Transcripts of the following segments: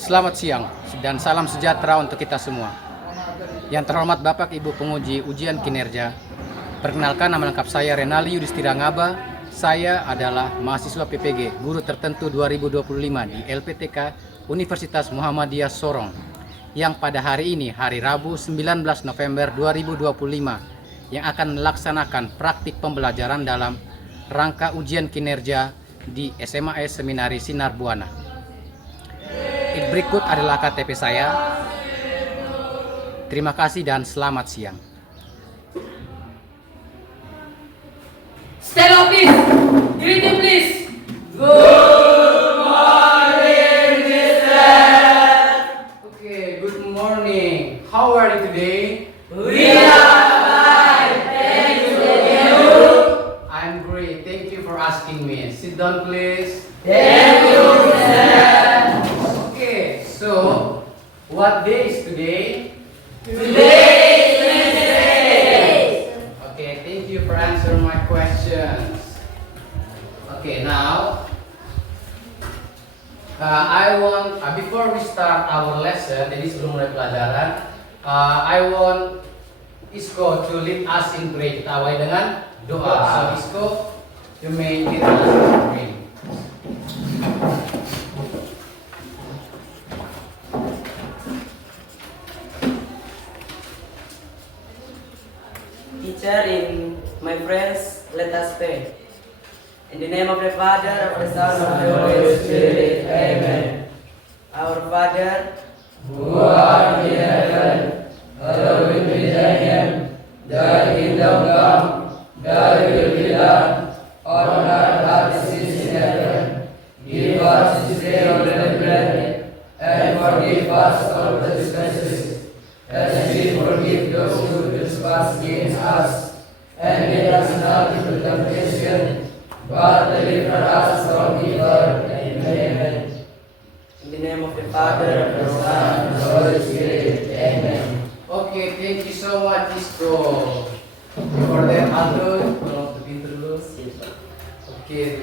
Selamat siang dan salam sejahtera untuk kita semua. Yang terhormat Bapak Ibu penguji ujian kinerja, perkenalkan nama lengkap saya Renali Yudhistira Ngaba. Saya adalah mahasiswa PPG Guru Tertentu 2025 di LPTK Universitas Muhammadiyah Sorong, yang pada hari ini, hari Rabu 19 November 2025, yang akan melaksanakan praktik pembelajaran dalam rangka ujian kinerja di SMAS Seminari Sinar Buana. Berikut adalah KTP saya. Terima kasih dan selamat siang. Stand up, please. Greeting, please. Good morning, Mister. Okay, good morning. How are you today? We are fine. Thank you. I'm great. Thank you for asking me. Sit down, please. Thank you, Mister. Okay, so what day is today? Today is Wednesday. Okay, thank you for answering my questions. Okay, now I want before we start our lesson, jadi sebelum mulai pelajaran, I want Isko to lead us in prayer. Kita awali dengan doa. So Isko, you may lead us in prayer. Teacher, in my friends, let us pray. In the name of the Father, of the Son, and of the Holy Spirit. Amen. Our Father, who art in heaven, hallowed be thy name. Thy kingdom come, thy will be done, on earth as it is in heaven. Give us this day our daily bread, and forgive us our trespasses, as we forgive those who trespass against us. And lead us not into temptation, but deliver us from evil. Amen. In the name of the Father, and the Son, and the Holy Spirit. Amen. Okay, thank you so much, Isko. For that, Aldo, tolong tutup dulu. Okay,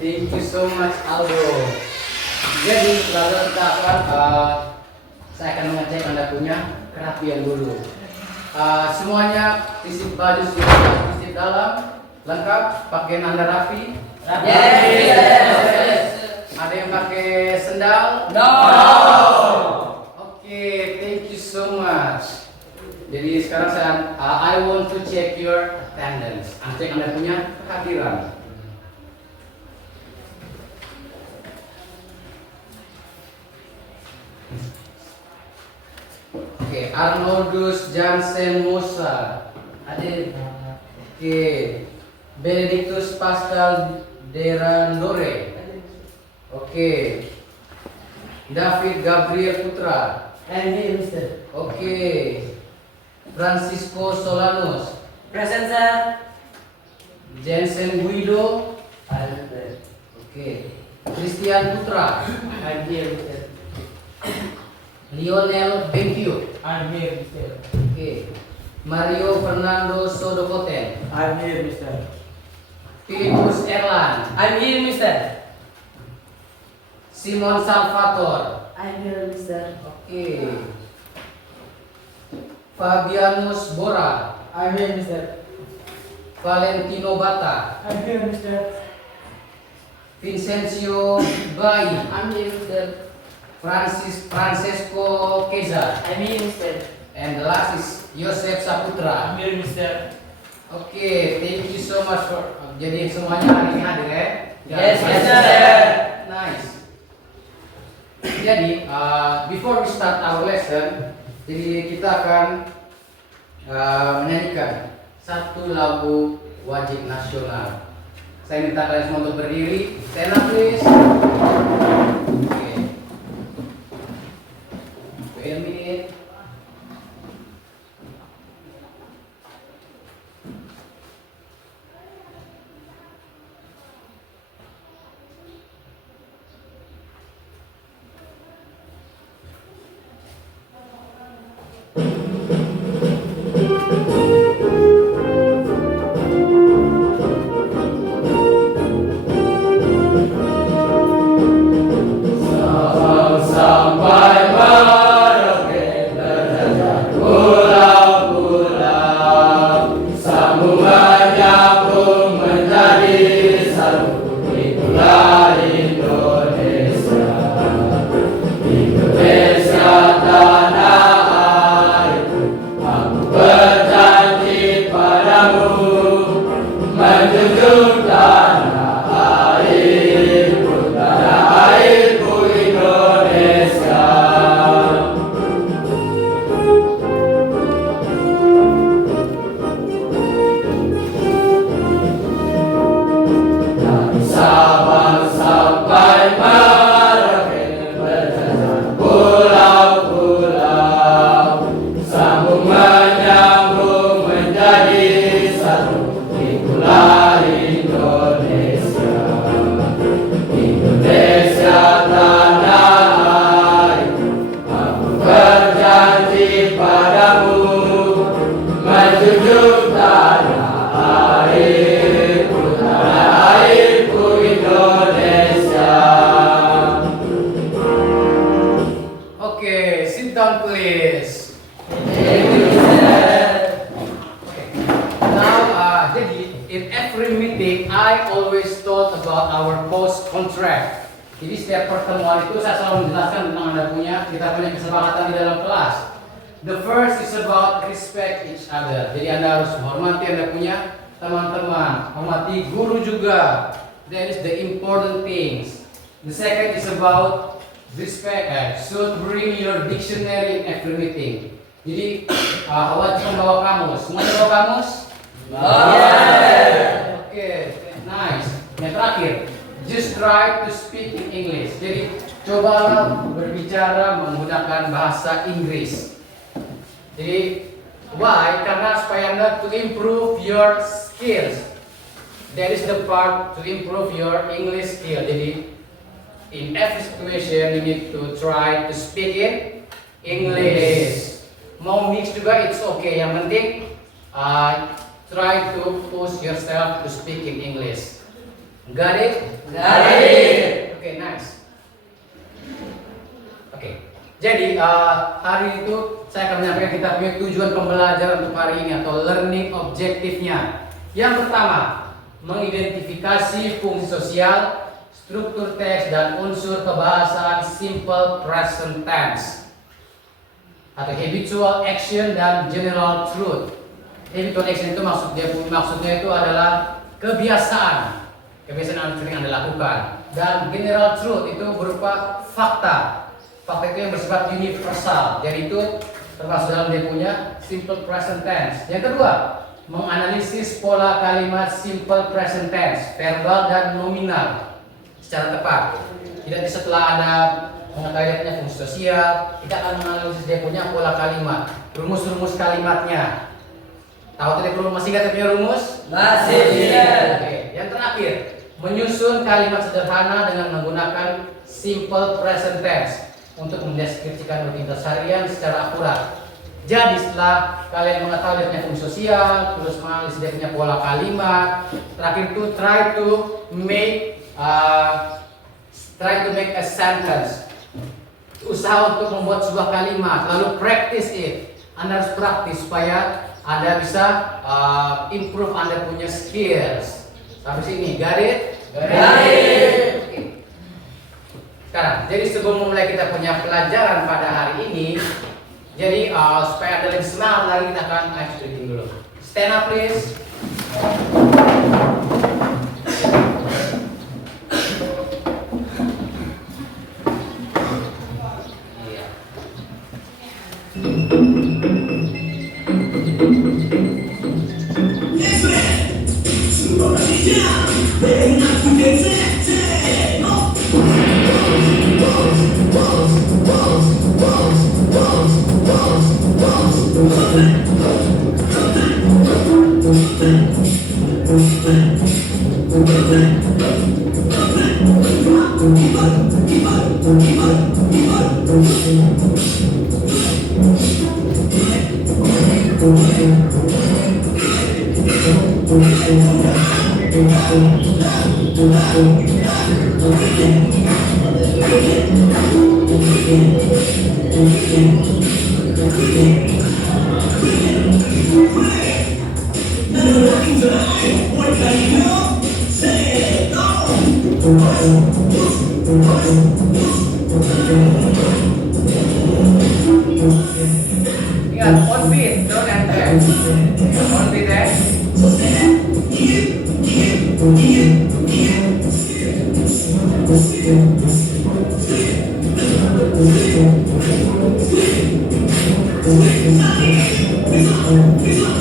thank you so much, Aldo. Jadi, lalu kita akan, saya akan mengecek Anda punya kerapian dulu. Semuanya sisip baju, sisip dalam, lengkap, pakaian Anda rapi? Yes. Ada yang pakai sendal? No. Okay, thank you so much. Jadi sekarang I want to check your attendance. Cek Anda punya kehadiran. Oke, Arnoldus Jansen Musa. Hadir. Oke. Benedictus Pascal Derandore. Oke. David Gabriel Putra. I'm here, Mister. Oke. Francisco Solanus. Present, sir. Jensen Guido. I'm there. Oke. Christian Putra. I'm here, Mister. Lionel Bengkio. I'm here, Mister. Oke. Mario Fernando Sodokoten. I'm here, Mister. Philippus Erlan. I'm here, Mister. Simon Salvator. I'm here, Mister. Oke. Fabianus Bora. I'm here, Mister. Valentino Bata. I'm here, Mister. Vincencio Bai. I'm here, Mister. Francesco Keza. I'm here, Mister. And the last is Yosef Saputra. I'm here, Mister. Oke, thank you so much for jadi semuanya hari ini hadir ya. Yes, Jangan yes, lupa. sir. Nice. Jadi before we start our lesson, jadi kita akan menyanyikan satu lagu wajib nasional. Saya minta kalian semua untuk berdiri. Stand up please. Oke. Wait a minute. down, please. Now, jadi in every meeting, I always thought about our post contract. Jadi setiap pertemuan itu saya selalu menjelaskan tentang kita punya kesepakatan di dalam kelas. The first is about respect each other. Jadi Anda harus menghormati Anda punya teman-teman, hormati guru juga. That is the important things. The second is about respect. Should bring your dictionary in every meeting. Jadi wajib membawa kamus. Semuanya bawa kamus? Oke, nice. Yang terakhir, just try to speak in English. Jadi cobalah berbicara menggunakan bahasa Inggris. Jadi why? Karena supaya Anda to improve your skills. That is the part to improve your English skill. Jadi in every situation you need to try to speak in English. Mau mix juga it's okay. Yang penting try to push yourself to speak in English. Got it? Got it. Okay, nice. Oke. Jadi hari itu saya akan menyampaikan kita punya tujuan pembelajaran untuk hari ini atau learning objektifnya. Yang pertama, mengidentifikasi fungsi sosial, struktur teks dan unsur kebahasaan simple present tense atau habitual action dan general truth. Habitual action itu maksudnya itu adalah kebiasaan yang sering Anda lakukan, dan general truth itu berupa fakta. Fakta itu yang bersifat universal. Jadi itu termasuk dalam dia punya simple present tense. Yang kedua, menganalisis pola kalimat simple present tense, verbal dan nominal secara tepat. Jadi setelah Anda mengetahui dia punya fungsi sosial, kita akan menganalisis dia punya pola kalimat, rumus-rumus kalimatnya. Tahu tadi masih ingat punya rumus? Masih ingat. Oke. Yang terakhir, menyusun kalimat sederhana dengan menggunakan simple present tense untuk mendeskripsikan rutinitas harian secara akurat. Jadi setelah kalian mengetahui dia punya fungsi sosial, terus menganalisis dia punya pola kalimat, terakhir itu try to make a sentence. Usaha untuk membuat sebuah kalimat, lalu practice it. Anda harus praktis supaya Anda bisa improve Anda punya skills. Sampai sini, got it? Got it. Sekarang, jadi sebelum memulai kita punya pelajaran pada hari ini, jadi supaya Anda lebih semangat lagi, kita akan ice breathing dulu. Stand up please. Ingat, on beat, don't enter. On beat,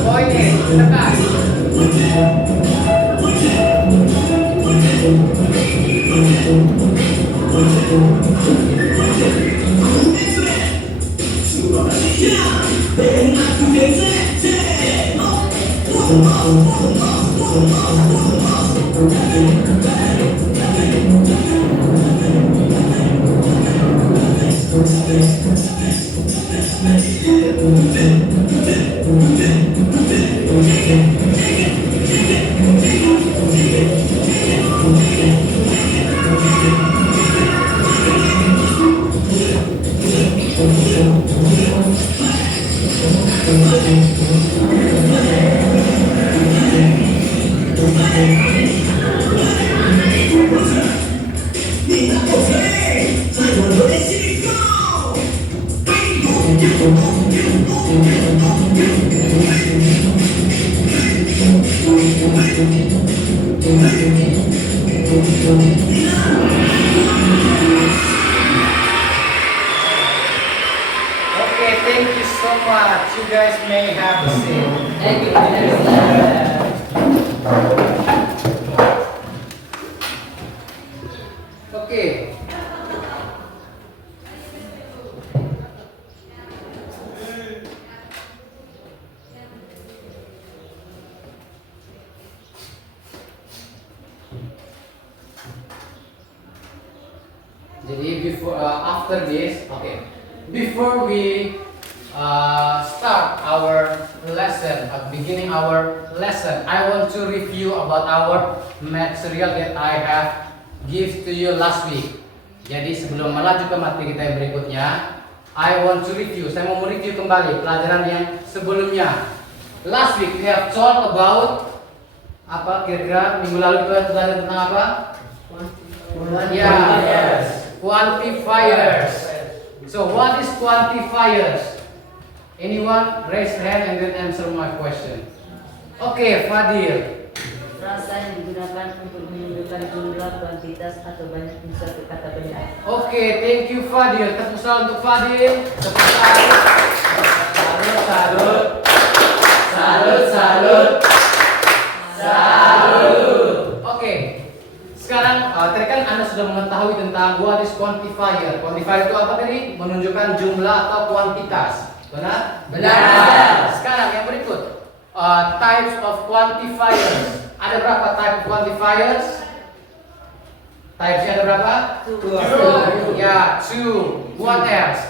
Oh ini, tekan. Okay, thank you so much. You guys may have a seat. Thank you, Minister. Okay. Jadi after this, okay. Before we start our lesson, beginning our lesson, I want to review about our material that I have give to you last week. Jadi sebelum melaju ke materi kita yang berikutnya, I want to review. Saya mau mereview kembali pelajaran yang sebelumnya. Last week we have talked about apa kira-kira minggu lalu kita belajar tentang apa? Quantifiers. So what is quantifiers? Anyone raise hand and then answer my question. Okay, Fadil. Frasa yang digunakan untuk menunjukkan jumlah, kuantitas, atau banyak di suatu kata benda. Okay, thank you Fadil. Tepuk tangan untuk Fadil. Tepuk tangan. Salut. Oke. Sekarang tadi kan Anda sudah mengetahui tentang what is quantifier. Quantifier itu apa tadi? Menunjukkan jumlah atau kuantitas. Benar? Benar. Sekarang yang berikut. Types of quantifiers. Ada berapa type of quantifiers? Typesnya ada berapa? Two. Ya, two. What else?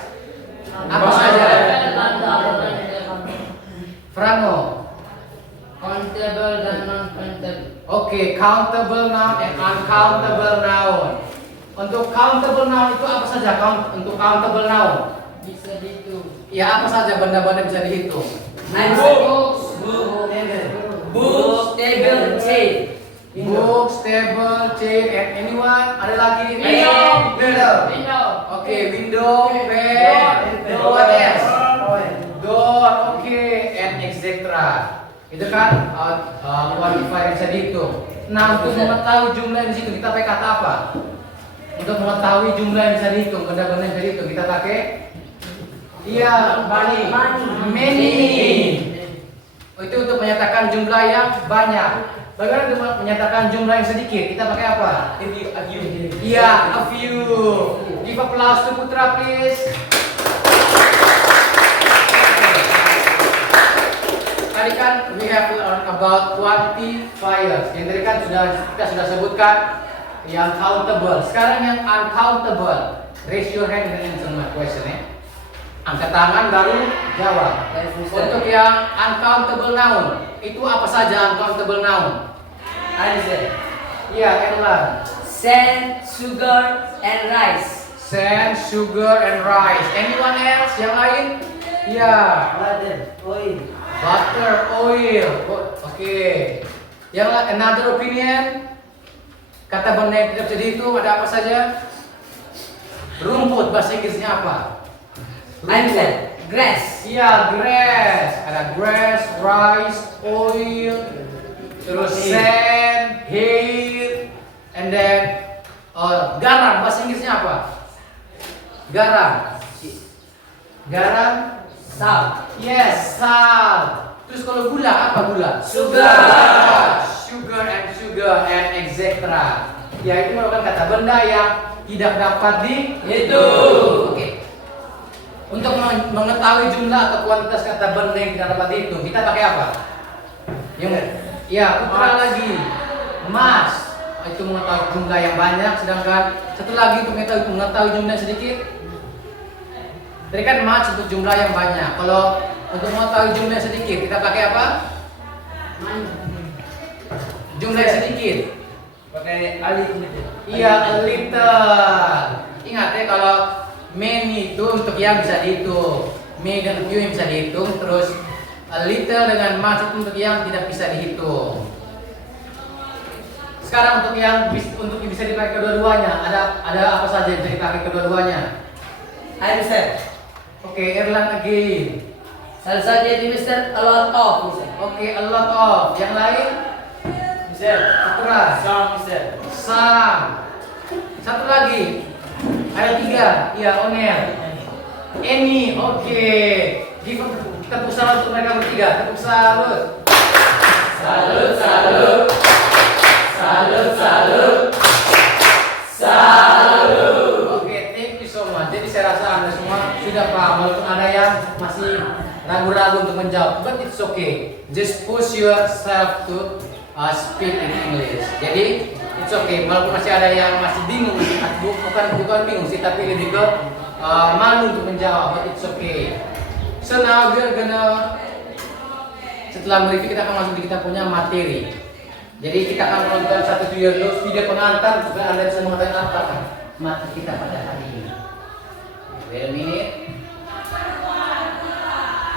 Apa saja? Frano. Countable dan non-countable. Oke, countable noun and uncountable noun. Untuk countable noun itu apa saja? Untuk countable noun? Bisa dihitung. Ya, apa saja benda-benda bisa dihitung? Books, table, chair. Books, table, chair, and anyone? Ada lagi? Window. Oke, window, bed, what else? Door, oke, and etc. Itu kan quantifier yang bisa dihitung. Nah, untuk mengetahui jumlah yang di situ kita pakai kata apa? Untuk mengetahui jumlah yang bisa dihitung, benda-benda yang bisa dihitung, kita pakai many. Itu untuk menyatakan jumlah yang banyak. Bagaimana untuk menyatakan jumlah yang sedikit? Kita pakai apa? Iya, a few. Give applause to Putra, please. Tadi kan we have learned about quantifiers. Yang tadi kan kita sudah sebutkan yang countable. Sekarang yang uncountable. Raise your hand and answer my question ya. Angkat tangan baru jawab. Untuk yang uncountable noun, itu apa saja uncountable noun? Answer. Iya, Erlan. Sand, sugar, and rice. Sand, sugar, and rice. Anyone else? Yang lain? Iya. Butter, oil. Oke. Yang another opinion? Kata benda yang tidak bisa dihitung ada apa saja? Rumput, bahasa Inggrisnya apa? Answer. Grass. Iya, grass. Ada grass, rice, oil, terus sand, hair, and then garam. Bahasa Inggrisnya apa? Garam. Garam. Salt. Yes, salt. Terus kalau gula apa gula? Sugar. Sugar and etc. Ya, itu merupakan kata benda yang tidak dapat dihitung. Oke. Untuk mengetahui jumlah atau kuantitas kata benda yang tidak dapat dihitung, kita pakai apa? Ya, Putra lagi. Mas. Itu mengetahui jumlah yang banyak, sedangkan satu lagi untuk mengetahui jumlah yang sedikit. Tadi kan mas untuk jumlah yang banyak. Kalau untuk mengetahui jumlah yang sedikit, kita pakai apa? Jumlah yang sedikit. Pakai alif. Iya, a little. Ingat ya, kalau many itu untuk yang bisa dihitung, many dan few yang bisa dihitung, terus a little dengan much itu untuk yang tidak bisa dihitung. Sekarang untuk yang bisa dipakai kedua-duanya, ada apa saja yang bisa dipakai kedua-duanya? Answer. Oke, Erlan again. Salsa jadi Mister a lot of Mister. Oke, a lot of. Yang lain? Mister. Putra. Some Mister. Sam. Satu lagi. Ada 3. Iya, Onel. Eni. Oke. Give tepuk salut untuk mereka bertiga. Tepuk salut. Salut, salut. Salut, salut. Salut. Oke, thank you so much. Jadi saya rasa Anda semua sudah paham, walaupun ada yang masih ragu-ragu untuk menjawab, but it's okay. Just push yourself to speak in English. Jadi it's okay, walaupun masih ada yang masih bingung, bukan bingung sih, tapi lebih ke malu untuk menjawab, but it's okay. So now we're gonna, setelah mereview kita akan masuk di kita punya materi. Jadi kita akan menonton satu video pengantar supaya Anda bisa mengetahui apa materi kita pada hari ini. Wait a minute.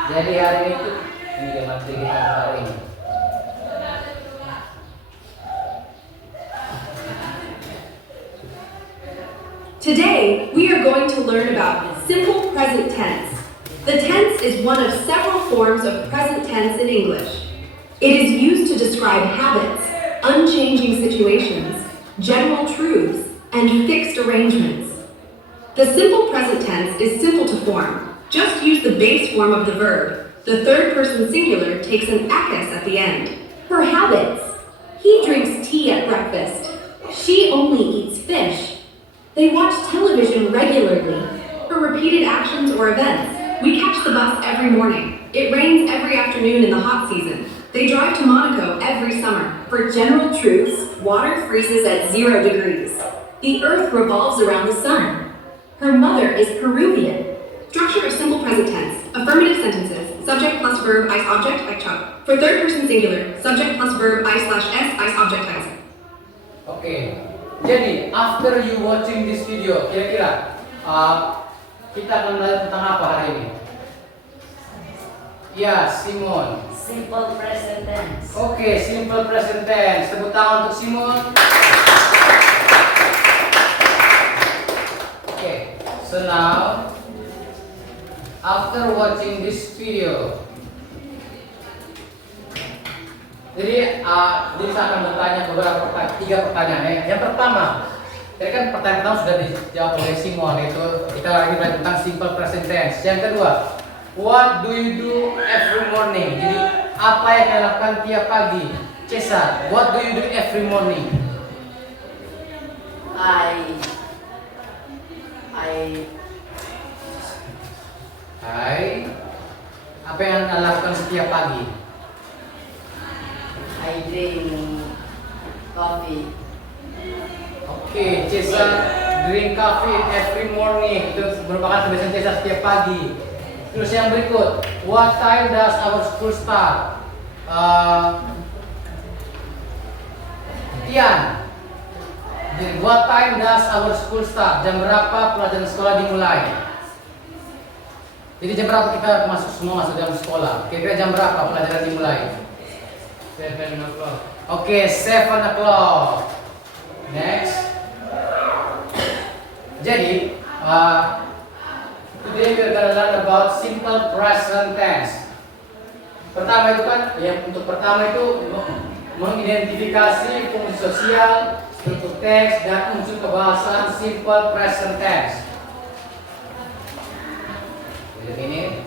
Jadi hari ini tuh ini dia materi kita hari ini. Today, we are going to learn about simple present tense. The tense is one of several forms of present tense in English. It is used to describe habits, unchanging situations, general truths, and fixed arrangements. The simple present tense is simple to form. Just use the base form of the verb. The third person singular takes an akis at the end. Her habits. He drinks tea at breakfast. She only eats fish. They watch television regularly. For repeated actions or events, we catch the bus every morning. It rains every afternoon in the hot season. They drive to Monaco every summer. For general truths, water freezes at 0 degrees. The earth revolves around the sun. Her mother is Peruvian. Structure of simple present tense. Affirmative sentences. Subject plus verb, ice object, like Chuck. For third person singular, subject plus verb, I/s, ice object has. Oke. Jadi after you watching this video, kira-kira kita akan belajar tentang apa hari ini? Ya, Simon. Simple present tense. Oke, simple present tense. Tepuk tangan untuk Simon. Oke, so now after watching this video, jadi saya akan bertanya beberapa tiga pertanyaan ya. Yang pertama, tadi kan pertanyaan pertama sudah dijawab oleh Simon, itu kita lagi belajar tentang simple present tense. Yang kedua, what do you do every morning? Jadi apa yang kalian lakukan tiap pagi? Cesar, what do you do every morning? Apa yang Anda lakukan setiap pagi? I drink coffee. Oke, Cesar drink coffee every morning. Itu merupakan kebiasaan Cesar setiap pagi. Terus yang berikut, what time does our school start? Tian, jadi what time does our school start? Jam berapa pelajaran sekolah dimulai? Jadi jam berapa kita semua masuk dalam sekolah? Kira-kira jam berapa pelajaran dimulai? 7 o'clock. Oke, 7 o'clock. Next. Jadi, today we're gonna learn about simple present tense. Pertama itu kan, yang untuk pertama itu mengidentifikasi fungsi sosial, struktur teks, dan unsur kebahasaan simple present tense. Ini.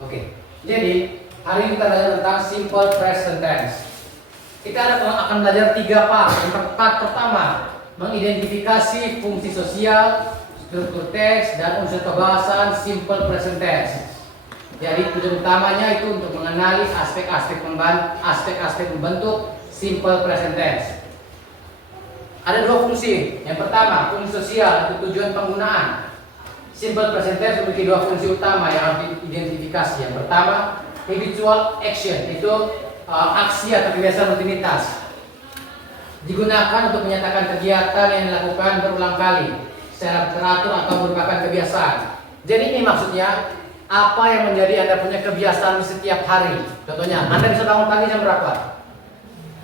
Oke. Jadi hari ini kita belajar tentang simple present tense. Kita akan belajar 3 part. Yang pertama, mengidentifikasi fungsi sosial, struktur teks, dan unsur kebahasaan simple present tense. Jadi tujuan utamanya itu untuk mengenali aspek-aspek membentuk simple present tense. Ada 2 fungsi. Yang pertama, fungsi sosial itu tujuan penggunaan. Simple present tense memiliki 2 fungsi utama yang harus diidentifikasi. Yang pertama, habitual action, itu aksi atau kebiasaan rutinitas. Digunakan untuk menyatakan kegiatan yang dilakukan berulang kali secara teratur atau merupakan kebiasaan. Jadi ini maksudnya apa yang menjadi Anda punya kebiasaan di setiap hari. Contohnya, Anda bisa bangun pagi jam berapa?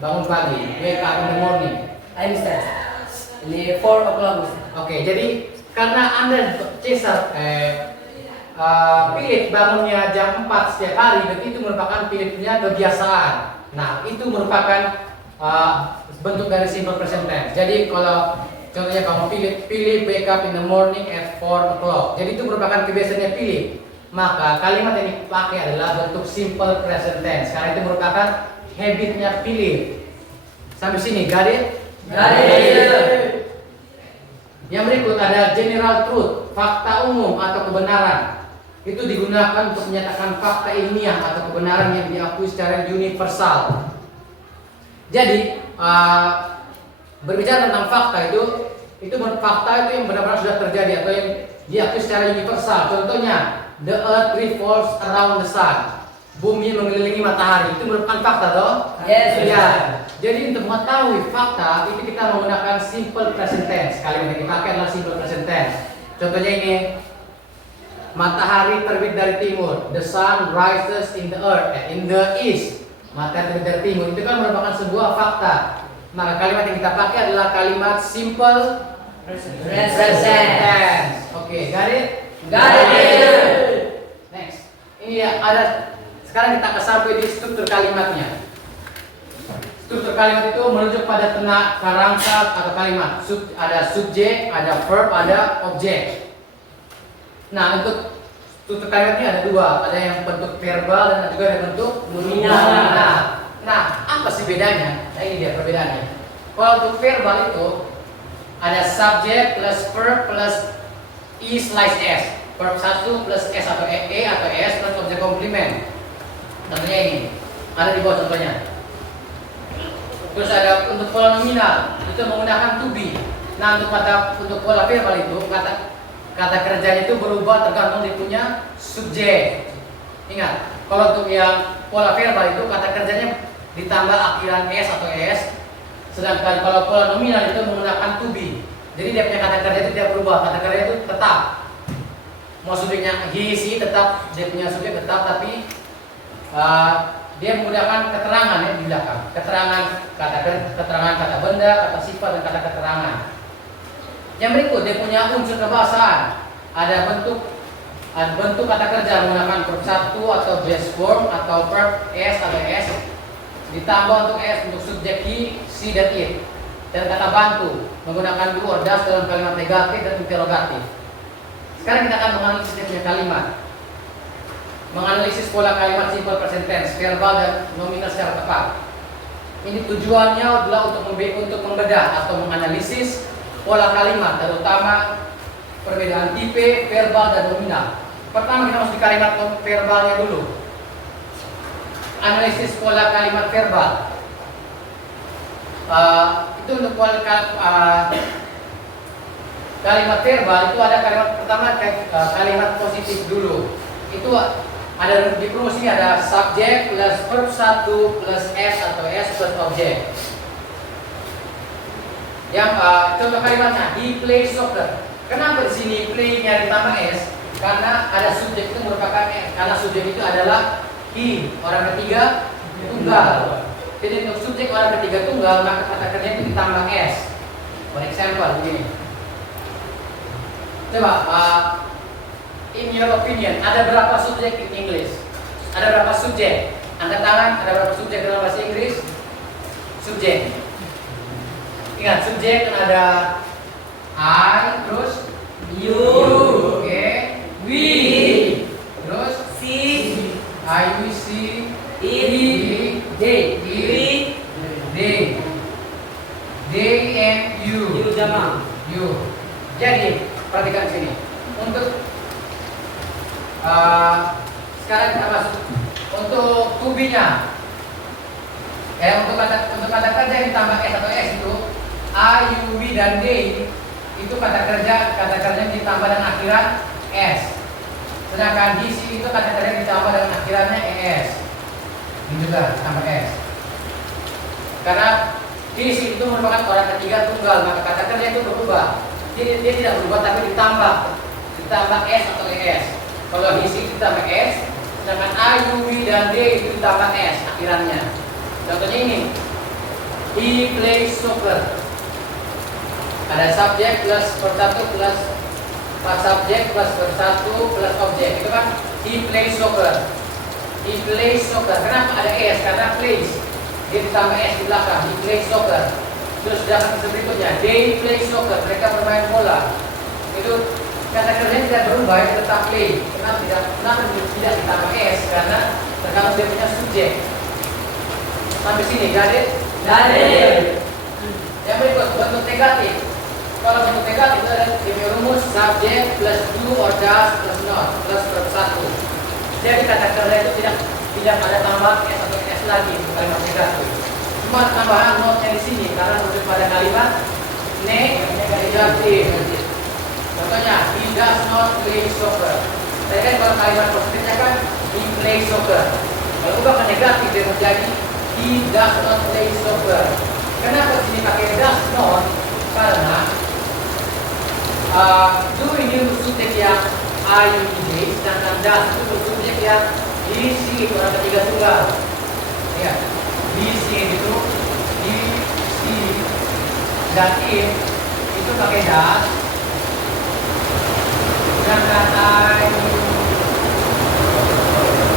Bangun pagi, wake up in the morning. I understand. Ini 4 o'clock. Oke, jadi karena Anda Cesar Philip bangunnya jam 4 setiap hari, berarti itu merupakan Philipnya kebiasaan. Nah, itu merupakan bentuk dari simple present tense. Jadi kalau contohnya kamu Philip wake up in the morning at 4 o'clock. Jadi itu merupakan kebiasaannya Philip. Maka kalimat yang dipakai adalah bentuk simple present tense. Karena itu merupakan habitnya Philip. Sampai sini, got it? Got it. Yang berikut ada general truth, fakta umum atau kebenaran. Itu digunakan untuk menyatakan fakta ilmiah atau kebenaran yang diakui secara universal. Jadi berbicara tentang fakta itu fakta itu yang benar-benar sudah terjadi atau yang diakui secara universal. Contohnya, the earth revolves around the sun. Bumi mengelilingi matahari. Itu merupakan fakta, toh? Yes. Ya. Jadi untuk mengetahui fakta itu kita menggunakan simple present tense. Kalimat yang dipakai adalah simple present tense. Contohnya ini, matahari terbit dari timur. The sun rises in the east. Matahari terbit dari timur. Itu kan merupakan sebuah fakta. Maka kalimat yang kita pakai adalah kalimat simple present tense. Oke, got it? Got it. Next. Ini ya, ada. Sekarang kita akan sampai di struktur kalimatnya. Struktur kalimat itu merujuk pada kerangka atau kalimat. Ada subjek, ada verb, ada objek. Nah, untuk struktur kalimat ini ada dua. Ada yang bentuk verbal dan juga ada bentuk nominal. Nah, apa sih bedanya? Nah, ini dia perbedaannya. Kalau untuk verbal itu ada subjek plus verb plus slash s. Verb 1 plus s atau e atau s plus objek komplement. Contohnya ini. Ada di bawah contohnya. Terus ada untuk pola nominal itu menggunakan to be. Nah, untuk pola verbal itu kata kerjanya itu berubah tergantung dia punya subjek. Ingat, kalau untuk yang pola verbal itu kata kerjanya ditambah akhiran s atau s. Sedangkan kalau pola nominal itu menggunakan to be. Jadi dia punya kata kerja itu tidak berubah. Kata kerja itu tetap. Mau subjeknya he, she tetap, dia punya subjek tetap, tapi dia menggunakan keterangan ya di belakang. Keterangan kata benda, kata sifat dan kata keterangan. Yang berikut dia punya unsur kebahasaan. Ada bentuk kata kerja menggunakan verb 1 atau base form atau verb s atau s ditambah untuk s untuk subjek he, she dan it. Dan kata bantu menggunakan do or does dalam kalimat negatif dan interrogatif. Sekarang kita akan menganalisis dia punya kalimat. Menganalisis pola kalimat simple present tense, verbal dan nominal secara tepat. Ini tujuannya adalah untuk membedah atau menganalisis pola kalimat, terutama perbedaan tipe, verbal dan nominal. Pertama kita masuk di kalimat verbalnya dulu. Analisis pola kalimat verbal. Itu untuk pola kalimat verbal itu ada kalimat pertama kalimat positif dulu. Itu ada di rumus ini ada subjek plus verb 1 plus s atau s plus objek. Yang contoh kalimatnya, he plays soccer. Kenapa di sini play-nya ditambah s? Karena ada subjek itu merupakan s. Karena subjek itu adalah he, orang ketiga tunggal. Jadi untuk subjek orang ketiga tunggal maka kata kerja itu ditambah s. For example begini. Coba in your opinion, ada berapa subjek in English? Ada berapa subjek? Angkat tangan, ada berapa subjek dalam bahasa Inggris? Subjek. Ingat, subjek kan ada I, terus You. oke, We. terus See. I, we, see, It. They. they and you. You jama. You. Jadi, perhatikan sini. Untuk sekarang kita masuk untuk to be-nya. Untuk kata kerja yang ditambah s atau s itu I, you, we dan they itu kata kerja ditambah dengan akhiran s. Sedangkan he, she itu kata kerja ditambah dengan akhirannya es. Ini juga tambah s. Karena he, she itu merupakan orang ketiga tunggal, maka kata kerja itu berubah. Dia tidak berubah tapi ditambah ditambah S atau ES. Kalau his itu ditambah S, sedangkan I, you, we, dan they itu ditambah S akhirannya. Contohnya ini, he plays soccer. Ada subjek plus verb 1 plus subjek plus verb 1 plus objek. Itu kan he plays soccer. He plays soccer. Kenapa ada S? Karena plays. Dia ditambah S di belakang. He plays soccer. Terus sedangkan berikutnya, they play soccer. Mereka bermain bola. Itu kata kerjanya tidak berubah, itu tetap play. Kenapa tidak ditambah S? Karena tergantung dia punya subjek. Sampai sini, got it? Got it. Yang berikut, bentuk negatif. Kalau bentuk negatif itu ada di rumus subjek plus do or does plus not plus verb 1. Jadi kata kerja itu tidak ada tambahan S atau S lagi untuk kalimat negatif. Cuma tambahan not-nya di sini karena merujuk pada kalimat negatif. Contohnya, he does not play soccer. Saya kan kalau kalimat positifnya kan he plays soccer. Kalau ubah ke negatif dia menjadi he does not play soccer. Kenapa di sini pakai does not? Karena do ini subjek yang I, you, they, sedangkan does itu subjek yang he, she, orang ketiga tunggal. Ya, he, she itu he, she, dan it itu pakai does. Sedangkan I,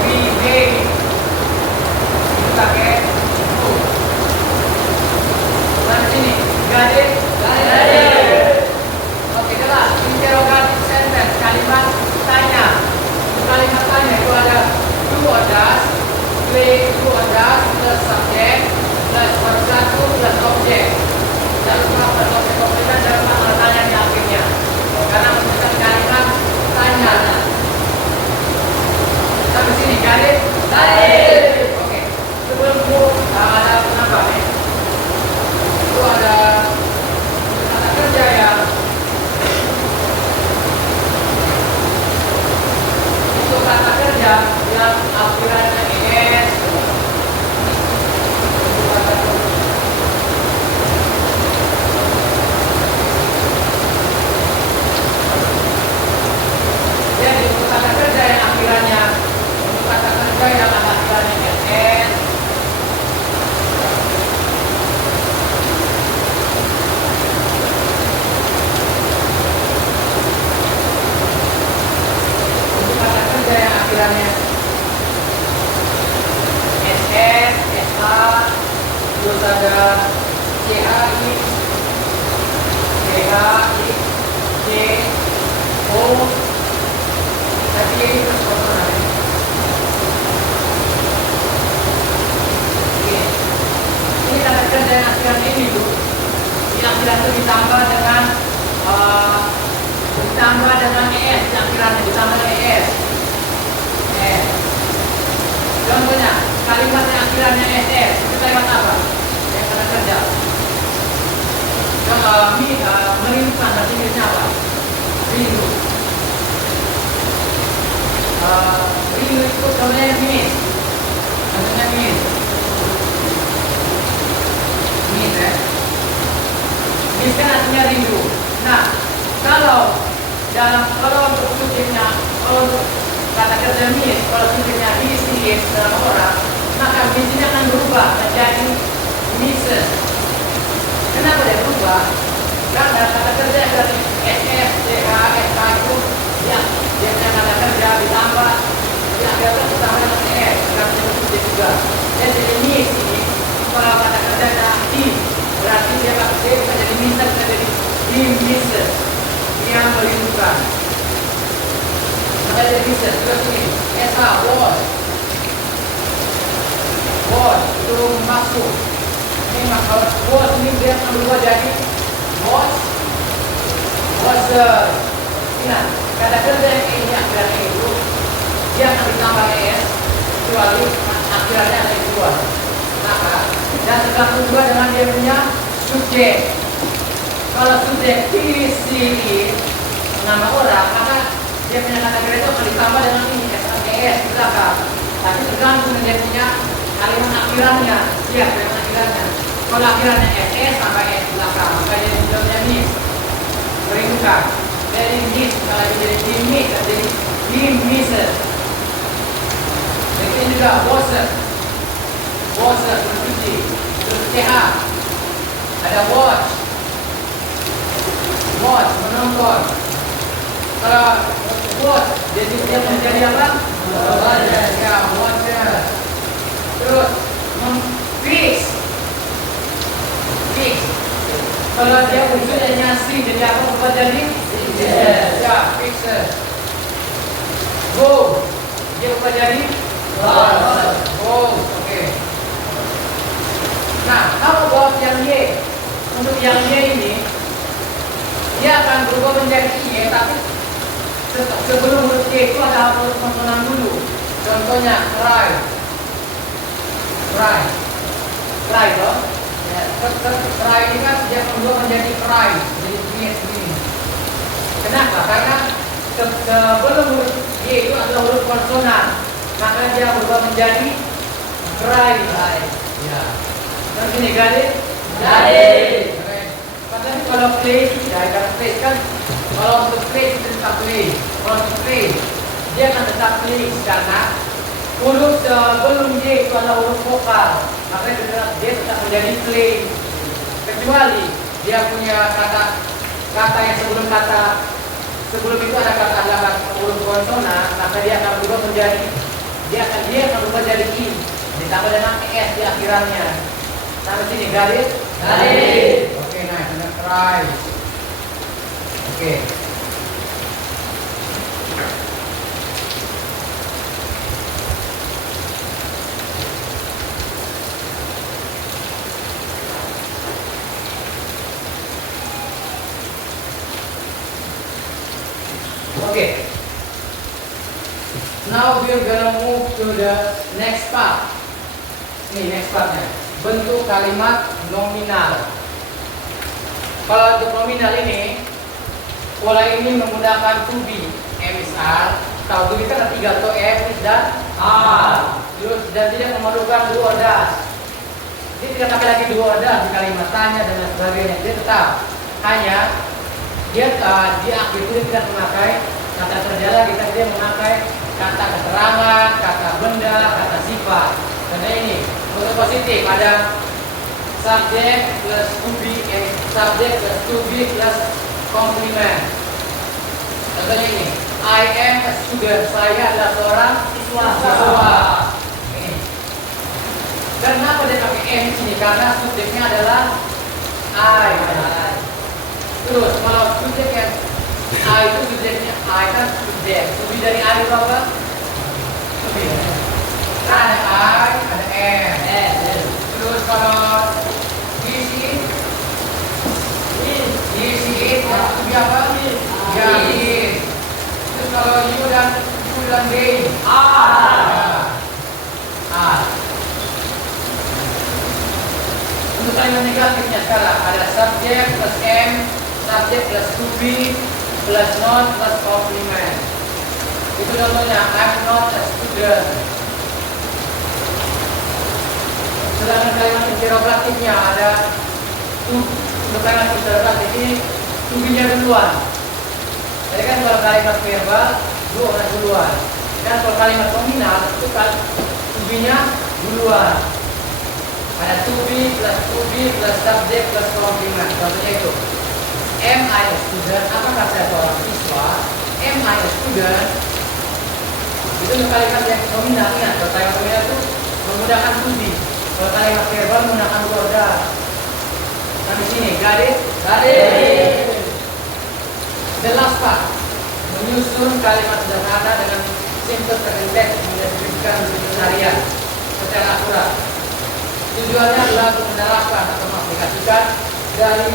we, they itu pakai do. Sampai sini, got it? Oke, jelas. Interrogative sentence, kalimat tanya. Kalimat tanya itu ada do or does, play do or does plus subject plus verb 1 plus objek. Lalu plus objek komplement dalam makna tanya di akhirnya. Karena menunjukkan kalimat tanya. Sampai sini, got it? Oke. Sebelum itu ada penambah ya. Itu ada kata kerja yang itu kata kerja yang akhirannya es. Jadi untuk kata kerja yang akhirannya untuk kata kerja yang akhirannya es. Yang akhirannya SS, SA, terus ada CHI, CHI, C, O, tapi itu semua ada. Ini kata kerja yang akhiran ini Bu. Yang akhiran itu ditambah dengan ES, yang akhirannya ditambah dengan ES. Contohnya, kalimat yang akhirannya SS, itu kalimat apa? Yang kata kerja. Merindukan, bahasa Inggrisnya apa? Rindu. Rindu itu contohnya miss. Contohnya miss. Miss ya. Miss kan artinya rindu. Nah, kalau untuk subjeknya, kalau untuk kata kerja miss, kalau subjeknya is dalam orang, maka miss ini akan berubah menjadi misses. Kenapa dia berubah? Karena kata kerja dari SS, CH, SK itu dia punya kata kerja ditambah, dia akan ditambah dengan ES, karena itu subjek juga. Jadi miss ini, kalau kata kerjanya berarti dia bisa jadi misses, bisa jadi misses, yang merindukan. Maka jadi misses, terus ini, SH, was itu masuk. Ini maka was ini dia akan berubah jadi was ingat kata kerja yang ini akhirannya itu dia akan ditambah es kecuali akhirannya ada dua. Maka dan tergantung juga dengan dia punya subjek. Kalau subjek is nama orang, maka dia punya kata kerja itu akan ditambah dengan ini es di belakang. Tapi tergantung dengan dia punya kalimat akhirannya, dia kalimat akhirannya. Kalau akhirannya SS sampai S belakang, maka jadi jawabnya miss, merindukan. jadi miss, kalau jadi miss, jadi he misses. Ini juga washer, washer mencuci, terus CH, ada watch, watch menonton. Kalau watch, jadi dia menjadi apa? Watcher, ya watcher. Terus fix, fix. Kalau dia wujudnya nyasi, jadi apa buat jadi? Ya, fixer. Go, dia buat jadi? Oh, oke. Nah, kalau buat yang Y, untuk yang Y ini, dia akan berubah menjadi Y, tapi sebelum huruf Y itu ada huruf konsonan dulu. Contohnya cry, cry, cry toh. Ya, cry ini kan dia berubah menjadi cry, jadi bunyi begini. Kenapa? Karena sebelum huruf Y itu adalah huruf konsonan, maka dia berubah menjadi cry. Ya. Terus ini garis, garis. Padahal kalau play ya kan play kan. Kalau untuk play itu tetap play. Kalau untuk play dia akan tetap play karena huruf sebelum Y itu adalah huruf vokal, maka dia tetap menjadi play. Kecuali dia punya kata yang sebelum itu ada kata huruf konsonan, maka dia akan berubah menjadi dia akan berubah jadi I ditambah dengan es di akhirannya. Sampai sini garis, garis. Oke, nah kita try. Oke. Okay. Now we're gonna move to the next part. Ini next partnya. Bentuk kalimat nominal. Kalau untuk nominal ini, pola ini menggunakan to be, M is R. Tahu to be kan ada 3 to M is dan R. Terus dan tidak memerlukan do or does. Dia tidak pakai lagi do or does di kalimat tanya dan lain sebagainya. Dia tetap hanya dia di akhir itu dia tidak memakai kata kerja lagi, tapi dia memakai kata keterangan, kata benda, kata sifat. Contohnya ini, untuk positif ada subject plus to be, subject plus to be plus complement. Contohnya ini, I am a student, saya adalah seorang siswa. Ini. Kenapa dia pakai M di sini? Karena subjeknya adalah I. Terus kalau subjek yang I itu subjeknya I kan subjek. Subjek dari I itu apa? Subjek. Ada I, ada M. Terus kalau isi subjek apa? Ya, terus kalau you dan they R. Untuk kalimat negatifnya sekarang ada subjek plus M, subjek plus to be plus not plus complement. Itu contohnya I'm not a student. Sedangkan kalimat interrogatifnya ada untuk kalimat interrogatif ini to be-nya duluan. Jadi kan kalau kalimat verbal dua orang duluan. Dan kalau kalimat nominal itu kan to be-nya duluan. Ada to be plus subject plus complement. Contohnya itu am I a student? Apakah saya seorang siswa? Am I a student? Itu kalimat yang nominal. Ingat, kalau kalimat nominal itu menggunakan to be. Kalau kalimat verbal menggunakan do or does. Nah di sini garis. The last part, menyusun kalimat sederhana dengan simple present tense mendeskripsikan bentuk keseharian secara akurat. Tujuannya adalah untuk menerapkan atau mengaplikasikan dari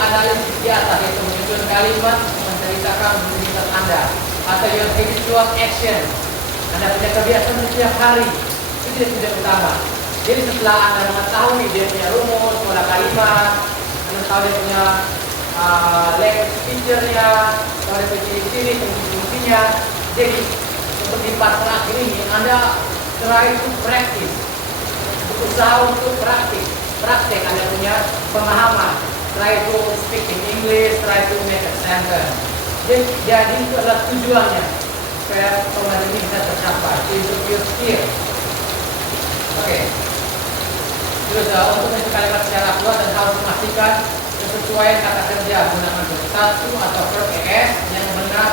analisis di atas, yaitu menyusun kalimat menceritakan rutinitas Anda atau your habitual action. Anda punya kebiasaan setiap hari, itu tidak utama. Jadi setelah Anda mengetahui dia punya rumus, pola kalimat, Anda tahu dia punya language feature-nya, tahu dia punya ciri-ciri, fungsi-fungsinya. Jadi untuk di part terakhir ini Anda try to practice, berusaha untuk praktek Anda punya pemahaman. Try to speak in English, try to make a sentence. Jadi itu adalah tujuannya supaya pemahaman ini bisa tercapai. Itu pure skill. Oke. Terus untuk mengisi kalimat secara akurat dan harus memastikan kesesuaian kata kerja gunakan verb satu atau verb es yang benar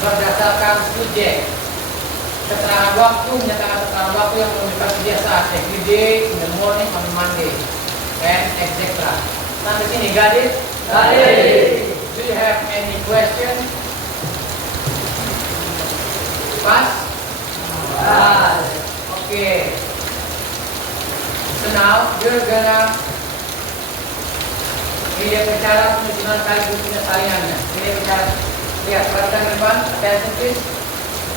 berdasarkan subjek. Keterangan waktu menyatakan keterangan waktu yang menunjukkan kebiasaan. Every day, in the morning, on Monday, and etc. Sampai sini, got it? Got it. Do you have any question? Pas? Okay. So now you're gonna ini bicara penyusunan kalimat penyesalannya. Ini bicara. Lihat, perhatikan ke depan. Attention please.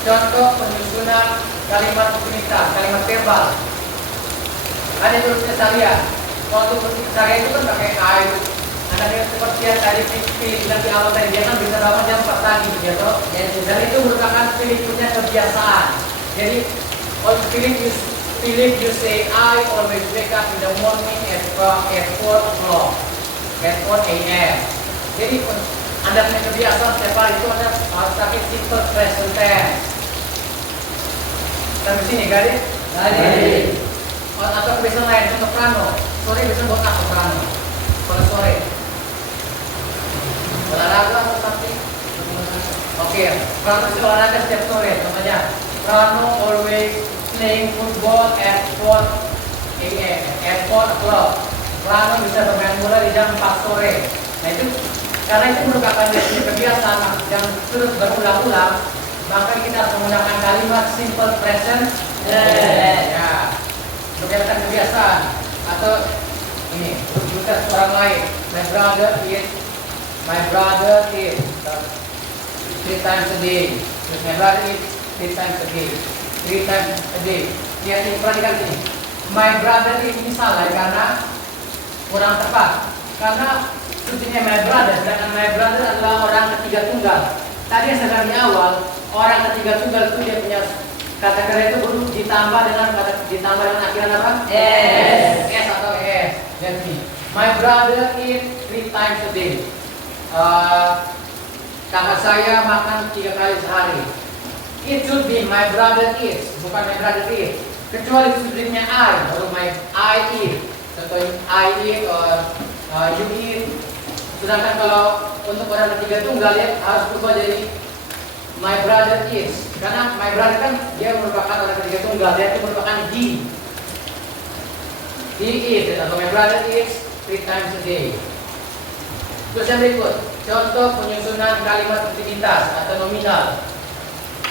Contoh penyusunan kalimat rutinitas, kalimat verbal. Ada huruf kesalian. Waktu huruf kesalian itu kan pakai I. Anda seperti yang tadi pilih di awal tadi, jangan bisa dapat jam 4 pagi gitu. Dan itu merupakan pilih punya kebiasaan. Jadi, Philip you say I always wake up in the morning at 4 o'clock, at 4 a.m. Jadi Anda punya kebiasaan setiap hari itu Anda harus pakai simple present tense. Sampai sini, garis? Garis. Atau kebiasaan lain, contoh prano. Sore biasanya buat apa prano? Pada sore. Olahraga atau something? Oke, prano itu olahraga setiap sore. Contohnya, prano always playing football at 4 a.m. at 4 o'clock. Prano bisa bermain bola di jam 4 sore. Nah itu karena itu merupakan kebiasaan yang terus berulang-ulang, maka kita harus menggunakan kalimat simple present. Ya, berdasarkan kebiasaan. Atau ini, juga orang lain. My brother eats 3 times a day. Terus my brother eats 3 times a day. 3 times a day. Lihat ini, perhatikan sini. My brother eats ini salah karena kurang tepat. Karena subjeknya my brother, sedangkan my brother adalah orang ketiga tunggal. Tadi yang sedang di awal, orang ketiga tunggal itu dia punya kata kerja itu huruf ditambah dengan akhiran apa? S atau S. Jadi, my brother eats 3 times a day. Kakak saya makan 3 kali sehari. It should be my brother eats, bukan my brother eats. Kecuali subjeknya I, baru I eat. Contohnya I eat or you eat. Sedangkan kalau untuk orang ketiga tunggal ya harus berubah jadi my brother eats. Karena my brother kan dia merupakan orang ketiga tunggal, dia itu merupakan he. He eats atau my brother eats 3 times a day. Terus yang berikut, contoh penyusunan kalimat rutinitas atau nominal.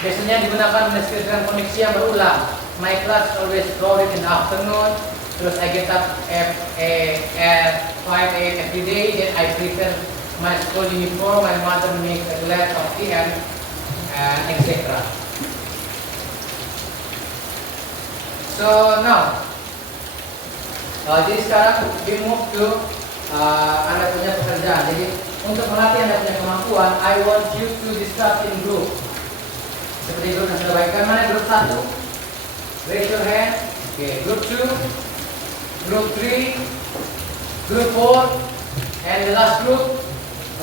Biasanya digunakan mendeskripsikan kondisi yang berulang. My class always crowded in the afternoon. Terus I get up at 5 a.m. every day. Then I prepare my school uniform. My mother makes a glass of tea and etc. So now, jadi sekarang we move to Anda punya pekerjaan. Jadi untuk melatih Anda punya kemampuan, I want you to discuss in group. Seperti grup yang sudah baikkan. Mana grup 1? Raise your hand. Okay, group 2, group 3, group 4, and the last group.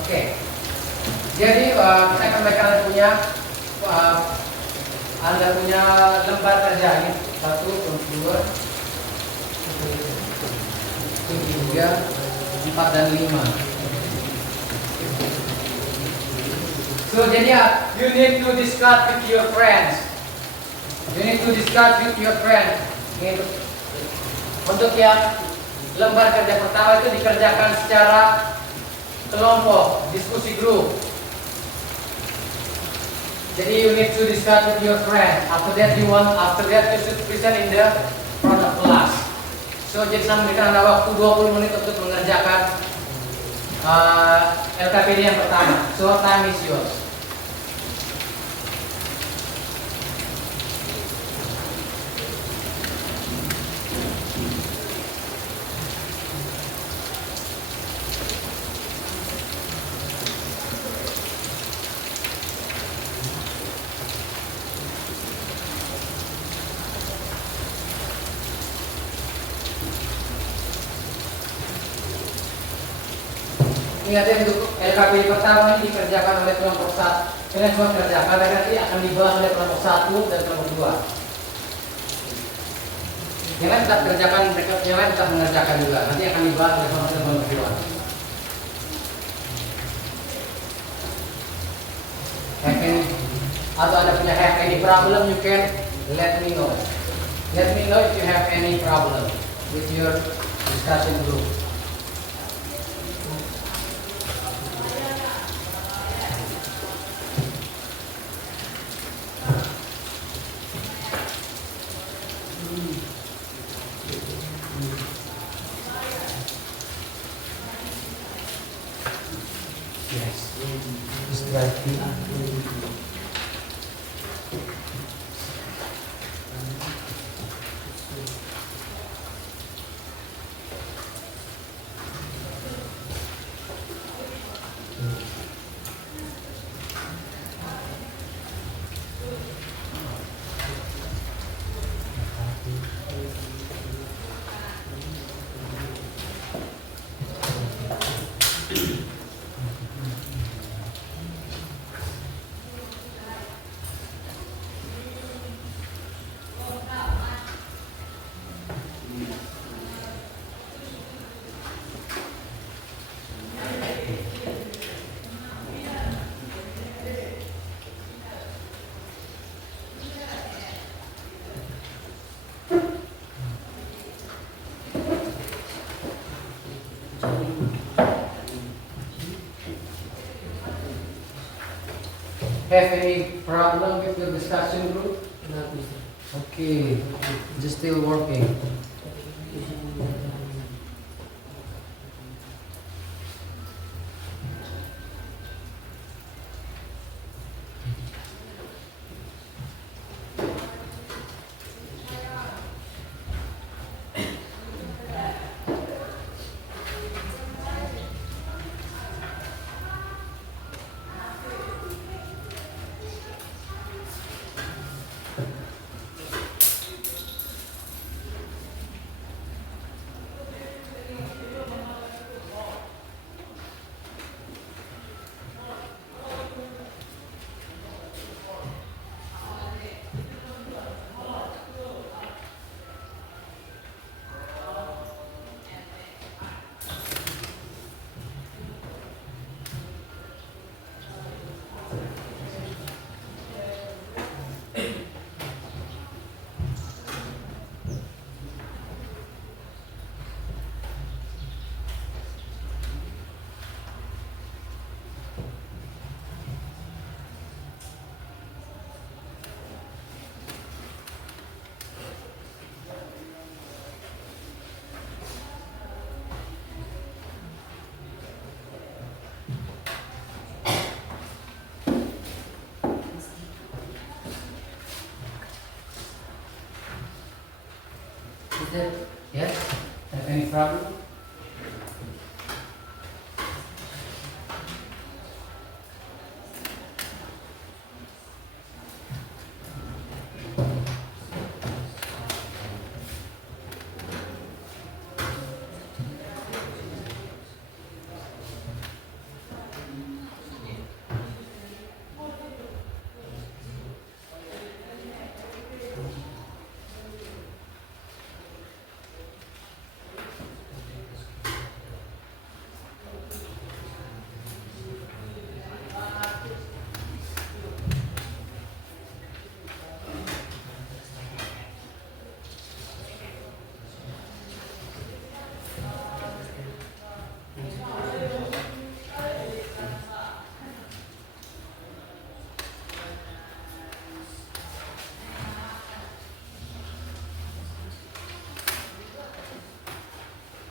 Okay. Jadi saya akan bacakan Anda punya lembar kerja ini 1, 2, 3, 4 dan 5. So jadi you need to discuss with your friends. You need to discuss with your friends. Untuk yang lembar kerja pertama itu dikerjakan secara kelompok, diskusi grup. Jadi you need to discuss with your friends. After that you should present in the front of class. So jadi saya memberikan Anda waktu 20 menit untuk mengerjakan LKPD yang pertama. So time is yours. Ingat ya, untuk LKP pertama ini dikerjakan oleh kelompok 1. Kalian cuma kerjakan dan nanti akan dibahas oleh kelompok 1 dan kelompok 2. Yang lain tetap kerjakan, yang lain tetap mengerjakan juga. Nanti akan dibahas oleh kelompok 1 dan kelompok 2. Atau ada punya have any problem, you can let me know. Let me know if you have any problem with your discussion group. Have any problem with your discussion group? Okay, just still working. Is that, yes? Have any problem?